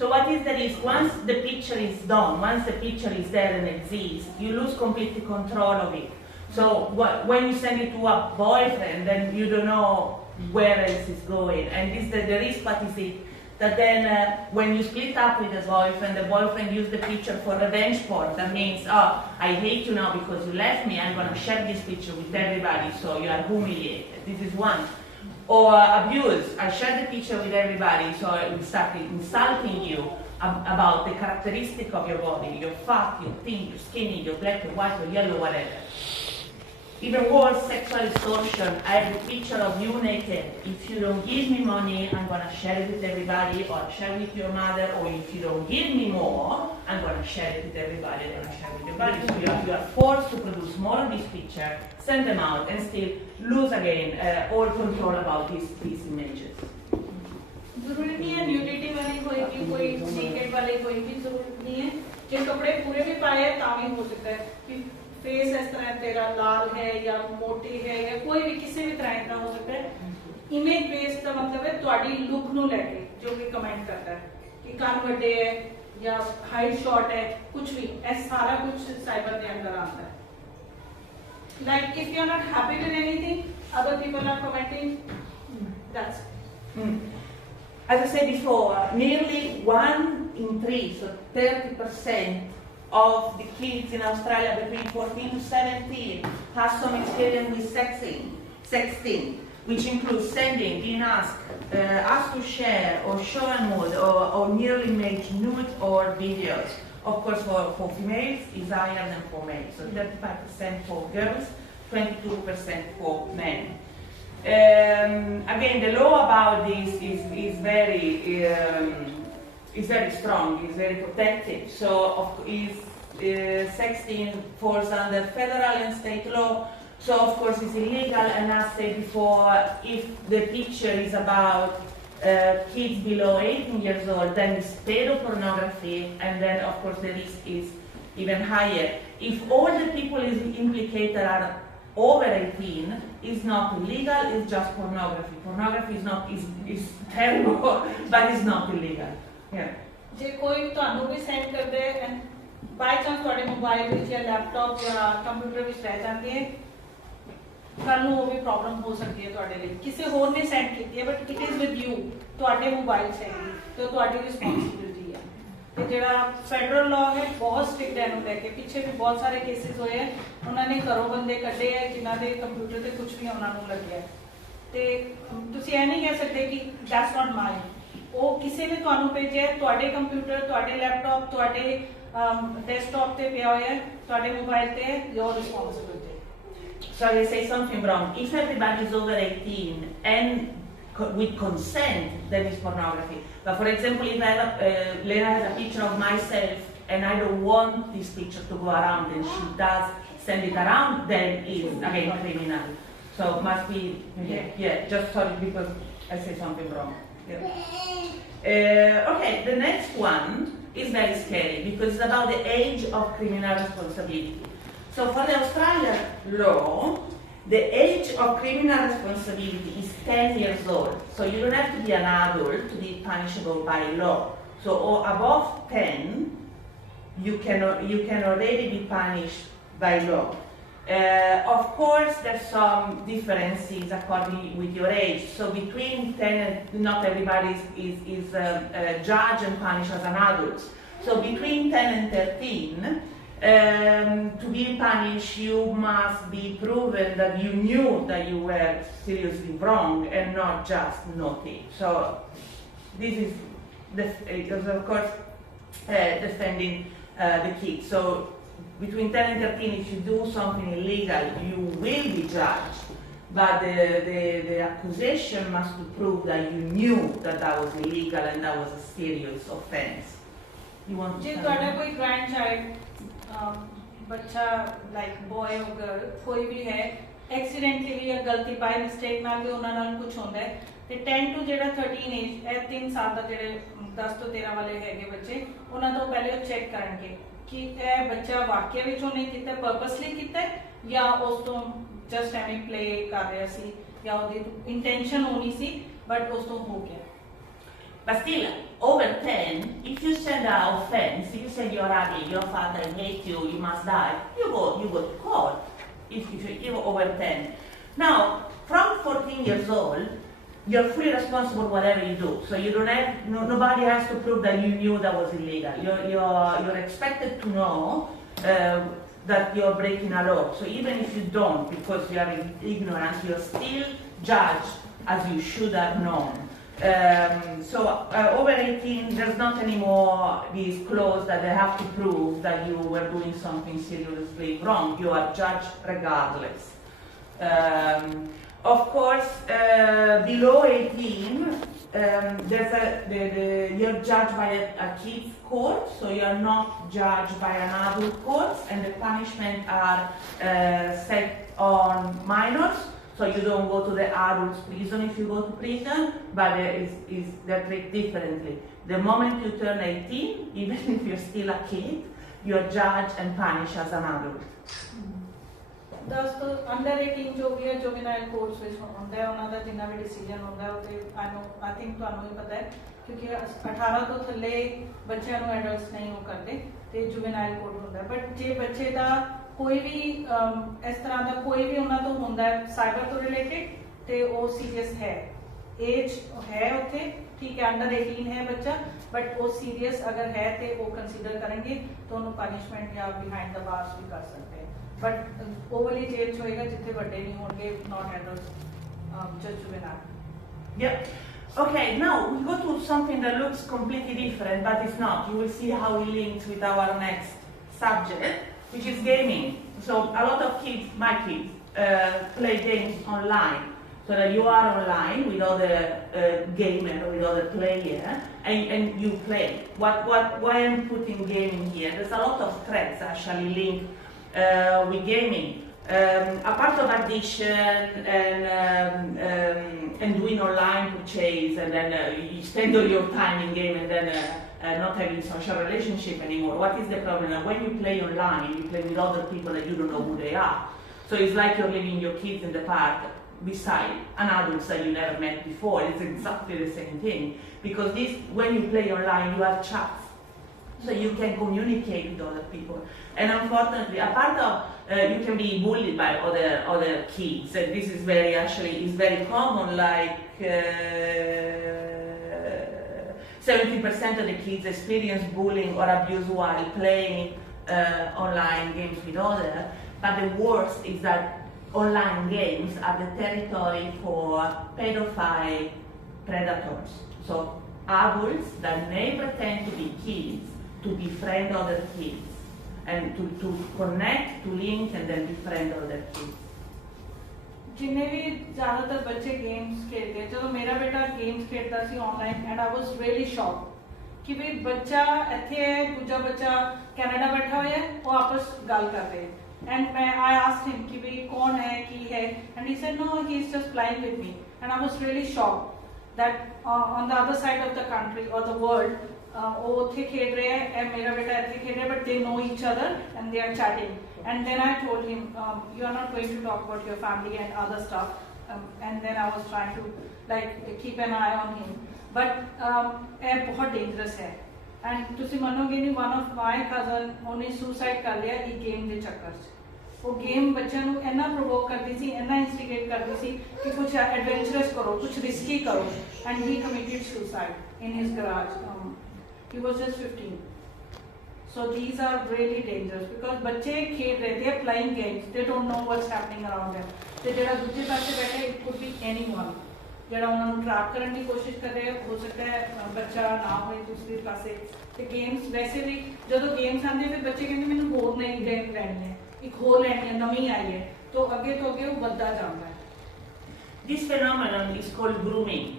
So what is the risk? Once the picture is done, once the picture is there and exists, you lose completely control of it. So when you send it to a boyfriend, then you don't know where else it's going. And this the risk, what is it? That then when you split up with the boyfriend used the picture for revenge porn. That means, oh, I hate you now because you left me, I'm going to share this picture with everybody, so you are humiliated. This is one. Or abuse. I share the picture with everybody, so I will start insulting you about the characteristic of your body, you're fat, you're thin, you're skinny, you're black or white or yellow, whatever. Even worse, sexual extortion. I have a picture of you naked. If you don't give me money, I'm going to share it with everybody, or share with your mother, or if you don't give me more, I'm going to share it with everybody, then I share with your body. So you are forced to produce more of this picture, send them out, and still lose again all control about these images. ਜ਼ਰੂਰੀ ਨਹੀਂ ਹੈ nudity ਵਾਲੀ ਹੋਏਗੀ, ਕੋਈ naked ਵਾਲੀ ਹੋਏਗੀ, ਜ਼ਰੂਰੀ ਨਹੀਂ ਹੈ। ਜੇ ਕੱਪੜੇ ਪੂਰੇ ਵੀ ਪਾਏ ਤਾਂ ਵੀ ਹੋ ਸਕਦਾ ਹੈ ਕਿ फेस इस तरह तेरा लाल है या मोटी है या कोई भी किसी भी तरह का हो सकता है। इमेज बेस्ड का मतलब है ਤੁਹਾਡੀ लुक ਨੂੰ ਲੈ ਕੇ जो भी कमेंट करता है कि कान ਵੱਡੇ है या हाइट शॉर्ट है, कुछ भी ऐसा सारा कुछ साइबर के अंदर आता है। like if you're not happy with anything, other people are commenting. That's As I said before, nearly 1 in 3, so 30% of the kids in Australia between 14 to 17 has some experience with sexting, which includes sending, being asked to share or show a nude or nearly make nude or videos. Of course, for females, is higher than for males. So 35% for girls, 22% for men. Again, the law about this is very strong, is very protective. So, sexting falls under federal and state law. So, of course, it's illegal. And as I said before, if the picture is about kids below 18 years old, then it's pedopornography, and then, of course, the risk is even higher. If all the people implicated are over 18, it's not illegal, it's just pornography. Pornography is terrible, but it's not illegal. Yeah. ਜੇ ਕੋਈ ਤੁਹਾਨੂੰ ਵੀ send ਕਰਦੇ and by chance ਤੁਹਾਡੇ mobile ਵਿੱਚ ਜਾਂ laptop ਜਾਂ computer ਵਿੱਚ ਰਹਿ ਜਾਂਦੀ ਹੈ, ਕੱਲ ਨੂੰ ਉਹ ਵੀ ਪ੍ਰੋਬਲਮ ਹੋ ਸਕਦੀ ਹੈ ਤੁਹਾਡੇ ਲਈ। ਕਿਸੇ ਹੋਰ ਨੇ ਸੈਂਡ ਕੀਤੀ ਹੈ but it is with you, ਤੁਹਾਡੇ ਮੋਬਾਈਲ 'ਚ ਹੈਗੀ ਤੇ ਤੁਹਾਡੀ ਰਿਸਪੌਂਸਿਬਿਲਿਟੀ ਹੈ। ਤੇ ਜਿਹੜਾ ਫੈਡਰਲ ਲਾਅ ਹੈ ਬਹੁਤ ਸਟ੍ਰਿਕਟ ਹੈ ਇਹਨੂੰ ਲੈ ਕੇ। ਪਿੱਛੇ ਵੀ ਬਹੁਤ ਸਾਰੇ ਕੇਸਿਸ ਹੋਏ ਹੈ, ਉਹਨਾਂ ਨੇ ਘਰੋਂ ਬੰਦੇ ਕੱਢੇ ਹੈ ਜਿਨ੍ਹਾਂ ਦੇ ਕੰਪਿਊਟਰ ਤੇ ਕੁਝ ਵੀ ਉਹਨਾਂ ਨੂੰ ਲੱਗਿਆ। ਤੇ ਤੁਸੀਂ ਇਹ ਨਹੀਂ ਕਹਿ ਸਕਦੇ ਕਿ ਦੈਟਸ ਨਾਟ ਮਾਈਨ। ਉਹ ਕਿਸੇ ਨੇ ਤੁਹਾਨੂੰ ਭੇਜਿਆ, ਤੁਹਾਡੇ ਕੰਪਿਊਟਰ, ਤੁਹਾਡੇ ਲੈਪਟਾਪ, ਤੁਹਾਡੇ ਡੈਸਕਟਾਪ ਤੇ ਪਿਆ ਹੋਇਆ ਹੈ, ਤੁਹਾਡੇ ਮੋਬਾਈਲ ਤੇ ਹੈ, ਯੋਰ responsibility. So I say something wrong. If everybody is over 18 and with consent, then it's pornography. But for example, if Lena has a picture of myself and I don't want this picture to go around and she does send it around, then it's again criminal. So must be, just sorry because I say something wrong. Yeah. Okay, the next one is very scary because it's about the age of criminal responsibility. So for the Australian law, the age of criminal responsibility is 10 years old. So you don't have to be an adult to be punishable by law. So above 10, you can already be punished by law. Of course, there's some differences according with your age. So between 10 and not everybody is judged and punished as an adult. So between 10 and 13, to be punished, you must be proven that you knew that you were seriously wrong and not just naughty. So this is, of course, defending the kids. So between 10 and 13, if you do something illegal, you will be judged. But the accusation must prove that you knew that was illegal and that was a serious offense. You want to ਜੇ ਤੁਹਾਡਾ ਕੋਈ grandchild ਬੱਚਾ like boy ਹੋ girl ਕੋਈ ਵੀ ਹੈ accidentally ਵੀ ਜਾਂ ਗਲਤੀ ਬਾਈ mistake ਨਾਲ ਵੀ ਉਹਨਾਂ ਨਾਲ ਕੁਝ ਹੁੰਦਾ ਹੈ ਤੇ 10 ਟੂ ਜਿਹੜਾ 13 ਏਜ ਇਹ 3 ਸਾਲ ਦਾ ਜਿਹੜੇ 10 ਤੋਂ 13 ਵਾਲੇ ਹੈਗੇ ਬੱਚੇ ਉਹਨਾਂ ਤੋਂ ਪਹਿਲੇ ਉਹ ਚੈੱਕ ਕਰਨਗੇ ਕਿ ਇਹ ਬੱਚਾ ਵਾਕਿਆ ਵਿੱਚ ਉਹਨੇ ਕੀਤਾ ਪਰਪਸਲੀ ਕੀਤਾ ਜਾਂ ਉਸ ਤੋਂ ਜਸਟ ਐਵੇਂ ਪਲੇ ਕਰ ਰਿਹਾ ਸੀ ਜਾਂ ਉਹਦੀ ਇੰਟੈਂਸ਼ਨ ਹੋਣੀ ਸੀ ਬਟ ਉਸ ਤੋਂ ਹੋ ਗਿਆ। But still, over 10, if you send an offense, if you say you're ugly, your father hates you, you must die, you go to court. If you're over 10. Now, from 14 years old, you're fully responsible for whatever you do. So you don't have, nobody has to prove that you knew that was illegal. You're expected to know that you're breaking a law. So even if you don't, because you are ignorant, you're still judged as you should have known. Over 18, there's not anymore this clause that they have to prove that you were doing something seriously wrong. You are judged regardless. Of course, below 18, you're judged by a kid's court, so you're not judged by an adult court, and the punishment are set on minors. So you don't go to the adults prison if you go to prison, but they're treated differently. The moment you turn 18, even if you're still a kid, you're judged and punished as an adult. ਦੋਸਤੋ under 18 ਜੋ ਵੀ ਹੈ juvenile court ਵਿੱਚ ਹੁੰਦਾ ਹੈ ਉਹਨਾਂ ਦਾ ਜਿੰਨਾ ਵੀ decision ਹੁੰਦਾ ਹੈ ਉਹ ਤੇ ਆਈ ਥਿੰਕ ਤੁਹਾਨੂੰ ਵੀ ਪਤਾ ਹੈ ਕਿਉਂਕਿ 18 ਤੋਂ ਥੱਲੇ ਬੱਚਿਆਂ ਨੂੰ ਐਡਲਟਸ ਨਹੀਂ ਉਹ ਕਰਦੇ ਤੇ ਜੁਵੇਨਾਈਲ ਕੋਰਟ ਹੁੰਦਾ ਹੈ ਬਟ ਜੇ ਬੱਚੇ ਦਾ ਕੋਈ ਵੀ ਇਸ ਤਰ੍ਹਾਂ ਦਾ ਕੋਈ ਵੀ ਉਹਨਾਂ ਤੋਂ ਹੁੰਦਾ ਹੈ ਸਾਈਬਰ ਤੋਂ ਰਿਲੇਟਡ ਤੇ ਉਹ ਸੀਰੀਅਸ ਹੈ, ਏਜ ਹੈ ਉੱਥੇ ठीक है, अंडर 18 है बच्चा, बट वो सीरियस अगर है तो वो कंसीडर करेंगे तो उन्होंने पनिशमेंट या बिहाइंड द बार्स भी कर सकते हैं, बट ओवरली जेल च होएगा जितने बड़े नहीं होंगे, not adults, just juvenile. Yep. Okay, now we go to something that looks completely different, but it's not. You will see how it links with our next subject, which is gaming. So a lot of kids, my kids, play games online. So that you are online with other gamer, with other player, and you play. Why I'm putting gaming here? There's a lot of threats actually linked with gaming. Apart of addiction and doing online purchase, and then you spend all your time in game and then not having social relationship anymore. What is the problem? When you play online, you play with other people that you don't know who they are. So it's like you're leaving your kids in the park beside an adult that you never met before. It's exactly the same thing, because when you play online, you have chats, so you can communicate with other people. And unfortunately, apart of you can be bullied by other kids, and this is very common. Like 70% of the kids experience bullying or abuse while playing online games with others. But the worst is that online games are the territory for pedophile predators. So adults that may pretend to be kids to befriend other kids and to connect, to link and then befriend other kids. जिन्हें भी ज़्यादातर बच्चे games खेलते हैं, चलो मेरा बेटा games खेलता सी online and I was really shocked कि भाई बच्चा ਇੱਥੇ है, दूजा बच्चा कनाडा बैठा हुआ है, वो आपस गल कर रहे हैं, and I asked him कि भाई कौन है की है, and he said no, he is just playing with me, and I was really shocked that on the other side of the country or the world वो ਉੱਥੇ खेल रहे हैं and मेरा बेटा ਇੱਥੇ खेल रहा है, but they know each other and they are chatting, and then I told him you are not going to talk about your family and other stuff, and then I was trying to like keep an eye on him, but ਇਹ बहुत dangerous है, and ਤੁਸੀਂ ਮੰਨੋਗੇ ਨਹੀਂ, one of my cousin ਉਹਨੇ suicide ਕਰ ਲਿਆ ਇਹ ਗੇਮ ਦੇ ਚੱਕਰ 'ਚ। वो गेम बच्चों को इन्ना प्रोवोक करती सी, इन्ना इंस्टिगेट करती सी कि कुछ एडवेंचरस करो, कुछ रिस्की करो, and he committed suicide in his garage. He was just 15। So these are really dangerous because बच्चे खेल रहे, they are playing games, they don't know what's happening around them, ते जेड़ा दूसरे पासे बैठे इट कुड बी एनीवन जेड़ा उन्होंने ट्रैप करने की कोशिश कर रहे हैं, हो सकता है बच्चा ना हो दूसरे पासे। ते गेम्स वैसे भी जो गेम्स आते हैं फिर बच्चे कहते मैंने होर नई गेम लैनी है, एक होर लैनी है, नवी आई है, तो अगे वो बढ़ता जाता है। This phenomenon is called grooming.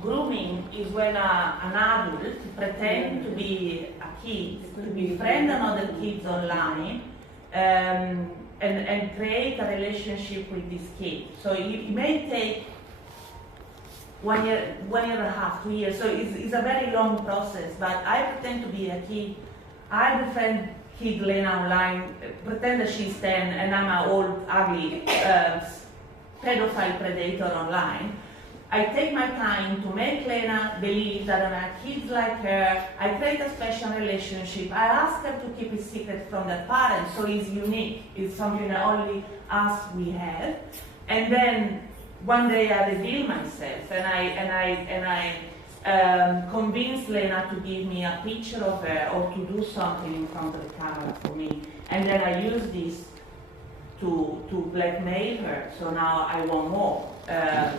Grooming is when an adult pretends to be a kid, to befriend another kids online, and create a relationship with this kid. So it may take 1 year, 1.5 years, 2 years. So it's a very long process. But I pretend to be a kid. I befriend kid Lena online, pretend that she's 10 and I'm an old, ugly pedophile predator online. I take my time to make Lena believe that I'm a kid like her. I create a special relationship. I ask her to keep it secret from the parents, so it's unique. It's something that only us we have. And then one day I reveal myself and I convince Lena to give me a picture of her or to do something in front of the camera for me, and then I use this to blackmail her. So now I want more.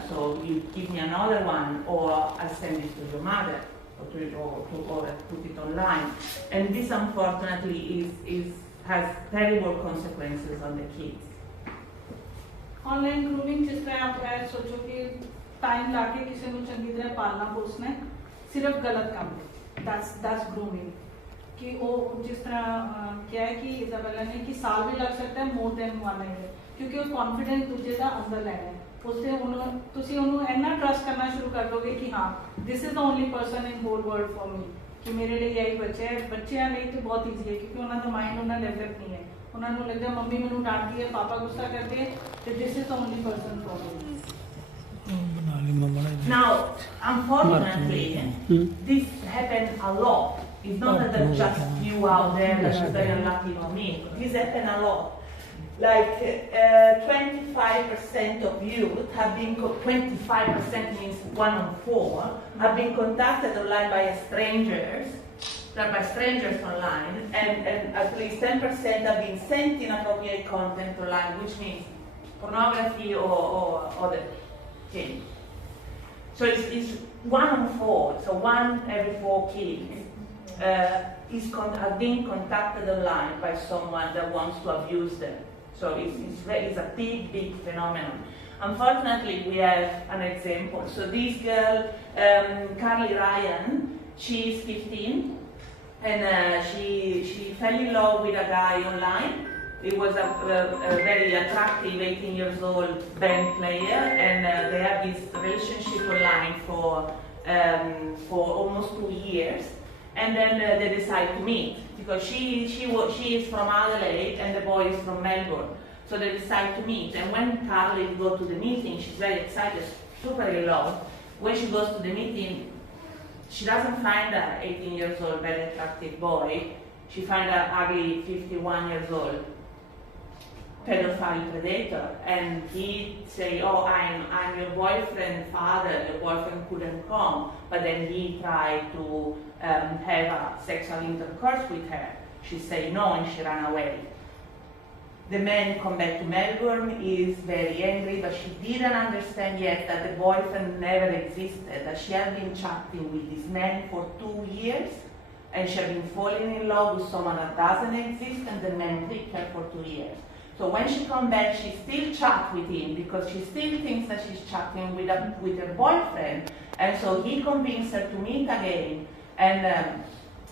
So you give me another one, or I send it to your mother, or put it online. And this unfortunately has terrible consequences on the kids. Online grooming जिस तरह आप add सोचो कि time लाके किसी को चंगी तरह पालना पोसना है, सिर्फ गलत काम है, दैट्स ग्रूमिंग। कि वो जिस तरह क्या है कि इजाबेला ने कि साल भी लग सकता है, मोर देन 1 ईयर, क्योंकि वो कॉन्फिडेंस दूजे का अंदर लेना है, उससे उन्होंने इन्ना ट्रस्ट करना शुरू कर दोगे कि हाँ this is the only person in whole world for me, कि मेरे लिए यही बच्चा है। बच्चों लिए तो बहुत ईजी है क्योंकि उन्होंने माइंड उन्हें डेवलप नहीं है, उन्होंने लगता मम्मी मैंने डांटती है, पापा गुस्सा करते हैं, तो this is the only person for me. Now, unfortunately, this happens a lot. It's not that there's just few out there that are very unlucky for me. This happens a lot. like 25% of youth have been, 25% means 1 on 4, have been contacted online by strangers online, and at least 10% have been sent inappropriate content online, which means pornography or other things. So it's 1 on 4, so 1 every 4 kids are being contacted online by someone that wants to abuse them. So it's a big phenomenon. Unfortunately, we have an example. So this girl, Carly Ryan, she's 15, and she fell in love with a guy online. He was a very attractive 18 years old band player, and they had this relationship online for almost 2 years. And then they decide to meet, because she is from Adelaide and the boy is from Melbourne. So they decide to meet. And when Carly goes to the meeting, she's very excited, super in love. When she goes to the meeting, she doesn't find an 18 years old very attractive boy. She finds an ugly 51 years old pedophile predator, and he say, "Oh, I'm your boyfriend's father. Your boyfriend couldn't come," but then he tried to have a sexual intercourse with her. She say no, and she ran away. The man come back to Melbourne, is very angry, but she didn't understand yet that the boyfriend never existed, that she had been chatting with this man for 2 years, and she had been falling in love with someone that doesn't exist, and the man tricked her for 2 years. So when she come back, she still chat with him, because she still thinks that she's chatting with her boyfriend, and so he convinced her to meet again, and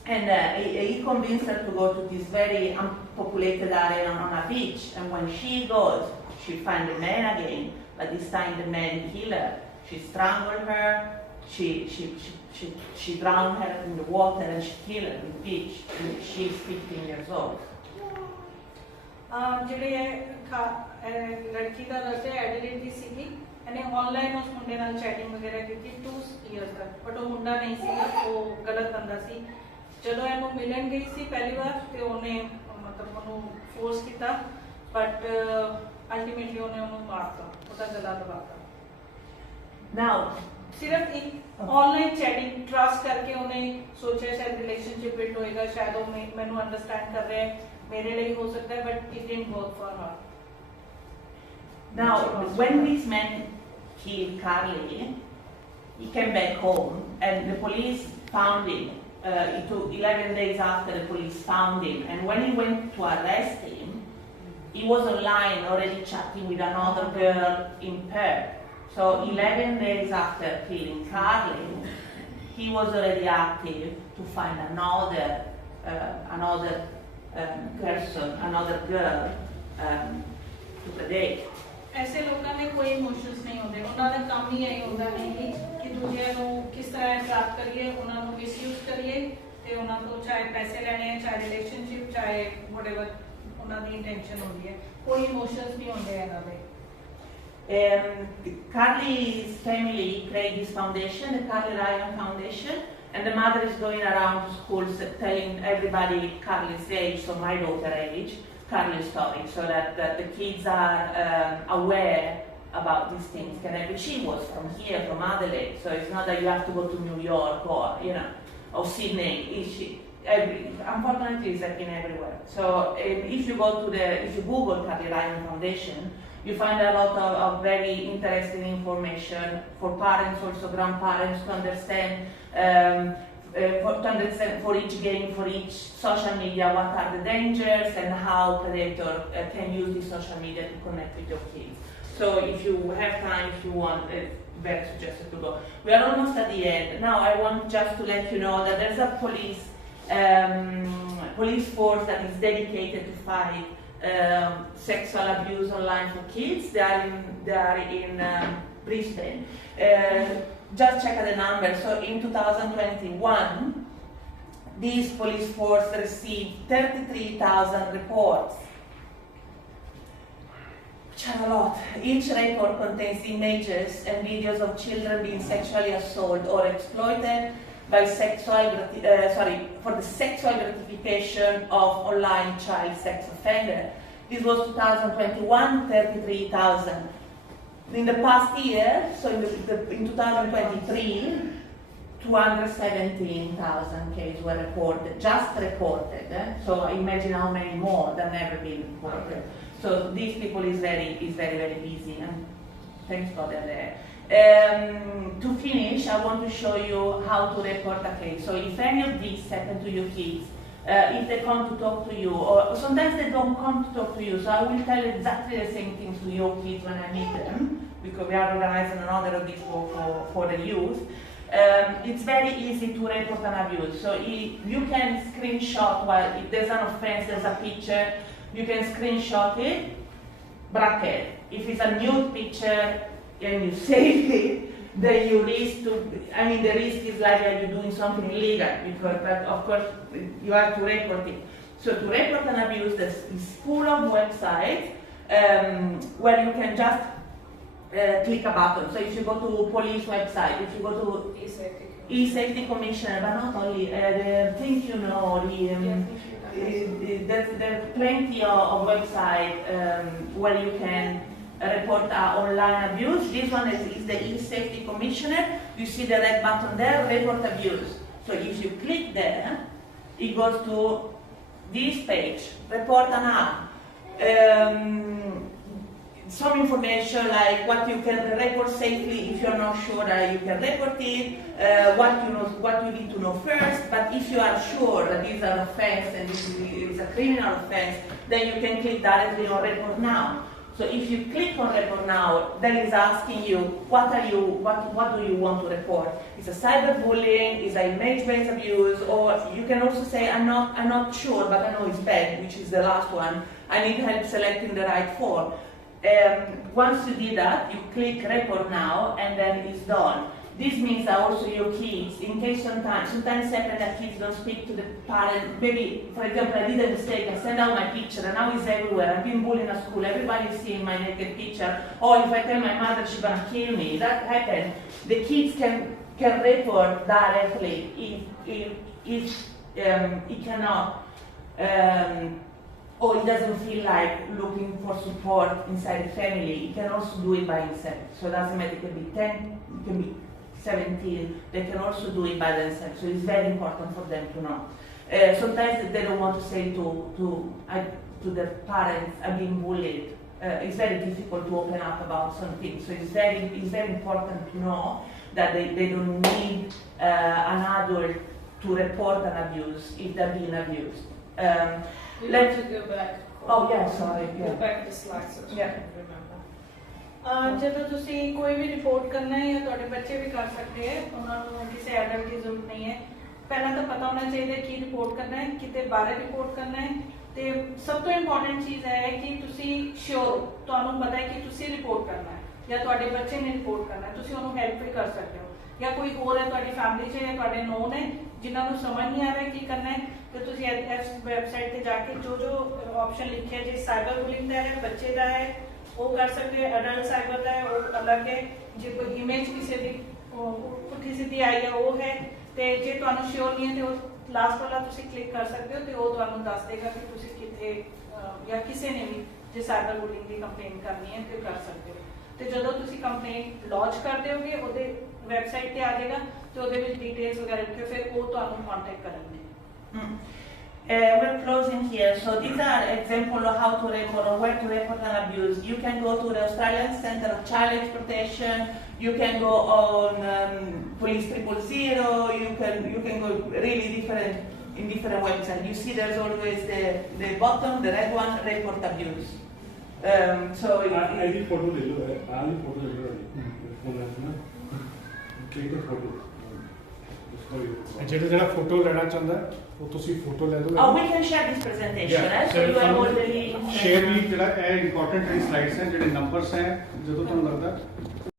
he convinced her to go to this very unpopulated area on a beach, and when she goes, she finds the man again, but this time the man killed her. She strangled her, she drowned her in the water, and she killed her on the beach, and she's 15 years old. ਜਿਹੜੇ ਲੜਕੀ ਦਾ ਦੱਸਿਆ ਐਡਿਲੇਡ ਦੀ ਸੀਗੀ, ਇਹਨੇ online ਉਸ ਮੁੰਡੇ ਨਾਲ chatting ਵਗੈਰਾ ਕੀਤੀ 2 ਇਅਰਸ ਤੱਕ, ਬਟ ਉਹ ਮੁੰਡਾ ਨਹੀਂ ਸੀ, ਉਹ ਗਲਤ ਬੰਦਾ ਸੀ। ਜਦੋਂ ਇਹਨੂੰ ਮਿਲਣ ਗਈ ਸੀ ਪਹਿਲੀ ਵਾਰ ਤੇ ਉਹਨੇ ਮਤਲਬ ਉਹਨੂੰ ਫੋਰਸ ਕੀਤਾ, ਬਟ ਅਲਟੀਮੇਟਲੀ ਉਹਨੇ ਉਹਨੂੰ ਮਾਰਤਾ, ਉਹਦਾ ਗਲਾ ਦਬਾਤਾ। Now, ਸਿਰਫ ਇੱਕ ਆਨਲਾਈਨ ਚੈਟਿੰਗ ਟਰਸਟ ਕਰਕੇ ਉਹਨੇ ਸੋਚਿਆ ਸ਼ਾਇਦ ਰਿਲੇਸ਼ਨਸ਼ਿਪ ਬਿਲਡ ਹੋਏਗਾ, ਸ਼ਾਇਦ ਉਹ ਮੈਨੂੰ ਅੰਡਰਸਟੈਂਡ ਕਰ ਰਿਹਾ ਹੈ, ਮੇਰੇ ਲਈ ਹੋ ਸਕਦਾ ਹੈ, but it didn't work for her. Now, when this man killed Carly, he came back home, and the police found him. It took 11 days after the police found him, and when he went to arrest him, he was online already chatting with another girl in Perth. So 11 days after killing Carly, he was already active to find another person, another girl to predate. ऐसे लोगों में कोई emotions नहीं होते, उन्होंने काम ही यही होता नहीं कि दूसरे को किस तरह प्राप्त करिए, उन्होंने मिसयूज करिए, ते उन्होंने तो चाहे पैसे लेने हैं, चाहे रिलेशनशिप, चाहे व्हाटएवर उन्होंने इंटेंशन होती है, कोई इमोशंस नहीं होते हैं ना। Carly's family created this foundation, the Carly Ryan Foundation, and the mother is going around schools telling everybody Carly's age, so my daughter's age, Carly's story, so that the kids are aware about these things. She was from here, from Adelaide, so it's not that you have to go to New York or Sydney. Unfortunately, it's happening everywhere. So if you Google Carly Ryan Foundation, you find a lot of very interesting information for parents, also grandparents, to understand for each game, for each social media, what are the dangers and how predator can use this social media to connect with your kids. So if you have time, if you want, very suggested to go. We are almost at the end. Now I want just to let you know that there's a police force that is dedicated to fight sexual abuse online for kids. They are in Brisbane. Just check the numbers. So in 2021, this police force received 33,000 reports, which are a lot. Each report contains images and videos of children being sexually assaulted or exploited by for the sexual gratification of online child sex offenders. This was 2021, 33,000. In the past year, so in 2023, 217,000 cases were reported, just reported. So imagine how many more than never been reported. So these people is very, very busy, and thanks God they're there. To finish, I want to show you how to report a case. So if any of these happen to your kids, if they come to talk to you, or sometimes they don't come to talk to you, so I will tell exactly the same things to your kids when I meet them, because we are organizing another of these for the youth. It's very easy to report an abuse. So you can screenshot, while if there's an offense, there's a picture, you can screenshot it, bracket. If it's a nude picture and you save it, then you risk the risk is like you're doing something illegal, because of course you have to report it. So to report an abuse, there's full of websites where you can just click a button. So if you go to police website, if you go to e-safety commissioner, but not only, there's plenty of websites where you can report online abuse. This one is the e-safety commissioner. You see the red button there, report abuse. So if you click there, it goes to this page, report an app. Some information like what you can report safely if you're not sure that you can report it, what you need to know first. But if you are sure that this is an offense and this is a criminal offense, then you can click directly on report now. So if you click on report now, then it's asking you what do you want to report? It's a cyberbullying, it's an image-based abuse, or you can also say I'm not sure, but I know it's bad, which is the last one. I need help selecting the right form. Once you did that, you click report now, and then it's done. This means that also your kids, in case sometimes happen that kids don't speak to the parent. Maybe, for example, I did a mistake, I sent out my picture, and now it's everywhere. I've been bullied at school, everybody's seeing my naked picture. Or if I tell my mother she's gonna kill me, that happened. The kids can report directly if he cannot, or he doesn't feel like looking for support inside the family. He can also do it by himself. So it doesn't matter, it can be 10, it can be 17, they can also do it by themselves. So it's very important for them to know. Sometimes they don't want to say to the parents, I'm being bullied. It's very difficult to open up about something. So it's very important to know that they don't need an adult to report an abuse if they're being abused. Let's go back. Oh yeah, sorry. Go back to the slides so I can remember. ਜਦੋਂ ਤੁਸੀਂ ਕੋਈ ਵੀ report ਕਰਨਾ ਹੈ ਜਾਂ ਤੁਹਾਡੇ ਬੱਚੇ ਵੀ ਕਰ ਸਕਦੇ ਹੈ, ਉਹਨਾਂ ਨੂੰ ਕਿਸੇ ਐਡਲਟ ਦੀ ਜ਼ਰੂਰਤ ਨਹੀਂ ਹੈ। ਪਹਿਲਾਂ ਤਾਂ ਪਤਾ ਹੋਣਾ ਚਾਹੀਦਾ ਕੀ ਰਿਪੋਰਟ ਕਰਨਾ ਹੈ, ਕਿਤੇ ਬਾਰੇ ਰਿਪੋਰਟ ਕਰਨਾ ਹੈ, ਤੇ ਸਭ ਤੋਂ ਇੰਪੋਰਟੈਂਟ ਚੀਜ਼ ਹੈ ਕਿ ਤੁਸੀਂ ਸ਼ੋਰ ਤੁਹਾਨੂੰ ਪਤਾ ਹੈ ਕਿ ਤੁਸੀਂ ਰਿਪੋਰਟ ਕਰਨਾ ਹੈ ਜਾਂ ਤੁਹਾਡੇ ਬੱਚੇ ਨੇ ਰਿਪੋਰਟ ਕਰਨਾ ਹੈ, ਤੁਸੀਂ ਉਹਨੂੰ ਹੈਲਪ ਵੀ ਕਰ ਸਕਦੇ ਹੋ। ਜਾਂ ਕੋਈ ਹੋਰ ਹੈ ਤੁਹਾਡੀ ਫੈਮਿਲੀ 'ਚ ਜਾਂ ਤੁਹਾਡੇ ਨੋਨ ਹੈ ਜਿਨ੍ਹਾਂ ਨੂੰ ਸਮਝ ਨਹੀਂ ਆ ਰਿਹਾ ਕੀ ਕਰਨਾ ਹੈ, ਤੇ ਤੁਸੀਂ ਇਸ ਵੈਬਸਾਈਟ ਤੇ ਜਾ ਕੇ ਜੋ ਆਪਸ਼ਨ ਲਿਖਿਆ ਜੇ ਸਾਈਬਰ ਬੁਲਿੰਗ ਦਾ ਹੈ, ਬੱਚੇ ਦਾ ਹੈ, ਉਹ ਕਰ ਸਕਦੇ ਹੋ। ਅਡਲਟ ਸਾਈਬਰ ਦਾ ਹੈ ਉਹ ਅਲੱਗ ਹੈ। ਜੇ ਕੋਈ ਇਮੇਜ ਕਿਸੇ ਦੀ ਪੁੱਠੀ ਸਿੱਧੀ ਆਈ ਹੈ ਉਹ ਹੈ, ਤੇ ਜੇ ਤੁਹਾਨੂੰ ਸ਼ੋਰ ਨਹੀਂ ਹੈ ਤੇ ਉਹ ਲਾਸਟ ਵਾਲਾ ਤੁਸੀਂ ਕਲਿੱਕ ਕਰ ਸਕਦੇ ਹੋ, ਤੇ ਉਹ ਤੁਹਾਨੂੰ ਦੱਸ ਦੇਗਾ ਕਿ ਤੁਸੀਂ ਕਿੱਥੇ ਜਾਂ ਕਿਸੇ ਨੇ ਵੀ ਜੇ ਸਾਈਬਰ ਬੁਲਿੰਗ ਦੀ ਕੰਪਲੇਨ ਕਰਨੀ ਹੈ ਤੇ ਕਰ ਸਕਦੇ ਹੋ। ਤੇ ਜਦੋਂ ਤੁਸੀਂ ਕੰਪਲੇਨ ਲਾਂਚ ਕਰ ਦਿਓਗੇ ਉਹਦੇ ਵੈਬਸਾਈਟ ਤੇ ਆ ਜਾਏਗਾ, ਤੇ ਉਹਦੇ ਵਿੱਚ ਡਿਟੇਲਸ ਵਗੈਰਾ ਲਿਖਿਓ, ਫਿਰ ਉਹ ਤੁਹਾਨੂੰ ਕੰਟੈਕਟ ਕਰਨਗੇ। We're closing here. So these are examples of how to report or where to report an abuse. You can go to the Australian Centre of Child Exploitation. You can go on Police 000. You can go really different websites. You see, there's always the bottom, the red one, report abuse. So I did photo ले लो है, I did photo ले लो है, phone है ना, click कर photo, उसको ਜਿਹੜਾ photo ਲੈਣਾ ਚਾਹੁੰਦਾ ਉਹ ਤੁਸੀਂ ਫੋਟੋ ਲੈ ਲਓ। we can share this presentation. So you have already share ਵੀ ਜਿਹੜਾ ਇਹ ਇੰਪੋਰਟੈਂਟ ਸਲਾਈਡਸ ਹੈ, ਜਿਹੜੇ ਨੰਬਰਸ ਹੈ, ਜਦੋਂ ਤੁਹਾਨੂੰ ਲੱਗਦਾ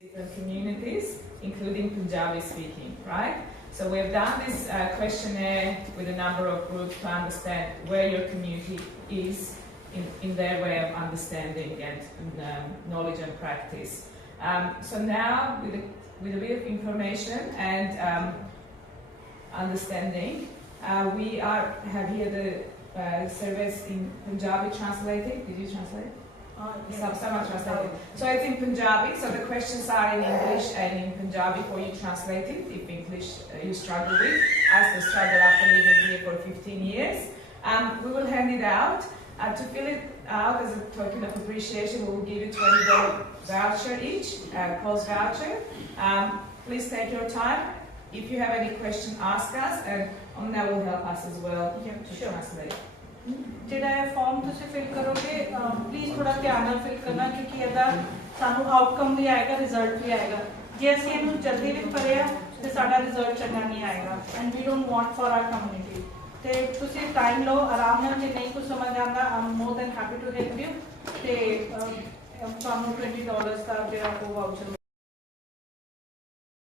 Different communities, including Punjabi speaking, right? So we have done this questionnaire with a number of groups to understand where your community is in their way of understanding and knowledge and practice. So now, with a bit of information and understanding, we have here service in Punjabi translated. Did you translate? Someone translated. So it's in Punjabi, so the questions are in English and in Punjabi for you translated, if English you struggle with, as the struggle after living here for 15 years. We will hand it out. To fill it out as a token of appreciation, we will give you $20 voucher each, close voucher. Please take your time. If you have any question, ask us, and Omna will help us as well to translate. ਜਿਹੜਾ ਇਹ farm ਤੁਸੀਂ fill ਕਰੋਗੇ please ਥੋੜਾ ਧਿਆਨ ਨਾਲ fill ਕਰਨਾ ਕਿਉਂਕਿ ਇਹਦਾ ਸਾਨੂੰ ਆਊਟਕਮ ਵੀ ਆਏਗਾ ਰਿਜ਼ਲਟ ਵੀ ਆਏਗਾ ਜੇ ਅਸੀਂ ਇਹਨੂੰ ਜਲਦੀ ਵੀ ਭਰਿਆ ਤੇ ਸਾਡਾ ਰਿਜ਼ਲਟ ਚੰਗਾ ਨਹੀਂ ਆਏਗਾ and we don't want for our community ਤੇ ਤੁਸੀਂ ਟਾਈਮ ਲਓ ਆਰਾਮ ਨਾਲ ਜੇ ਨਹੀਂ ਕੁਝ ਸਮਝ ਆਉਂਦਾ I'm more than happy to help you ਤੇ ਤੁਹਾਨੂੰ $20 ਦਾ ਜਿਹੜਾ ਉਹ ਵਾਊਚਰ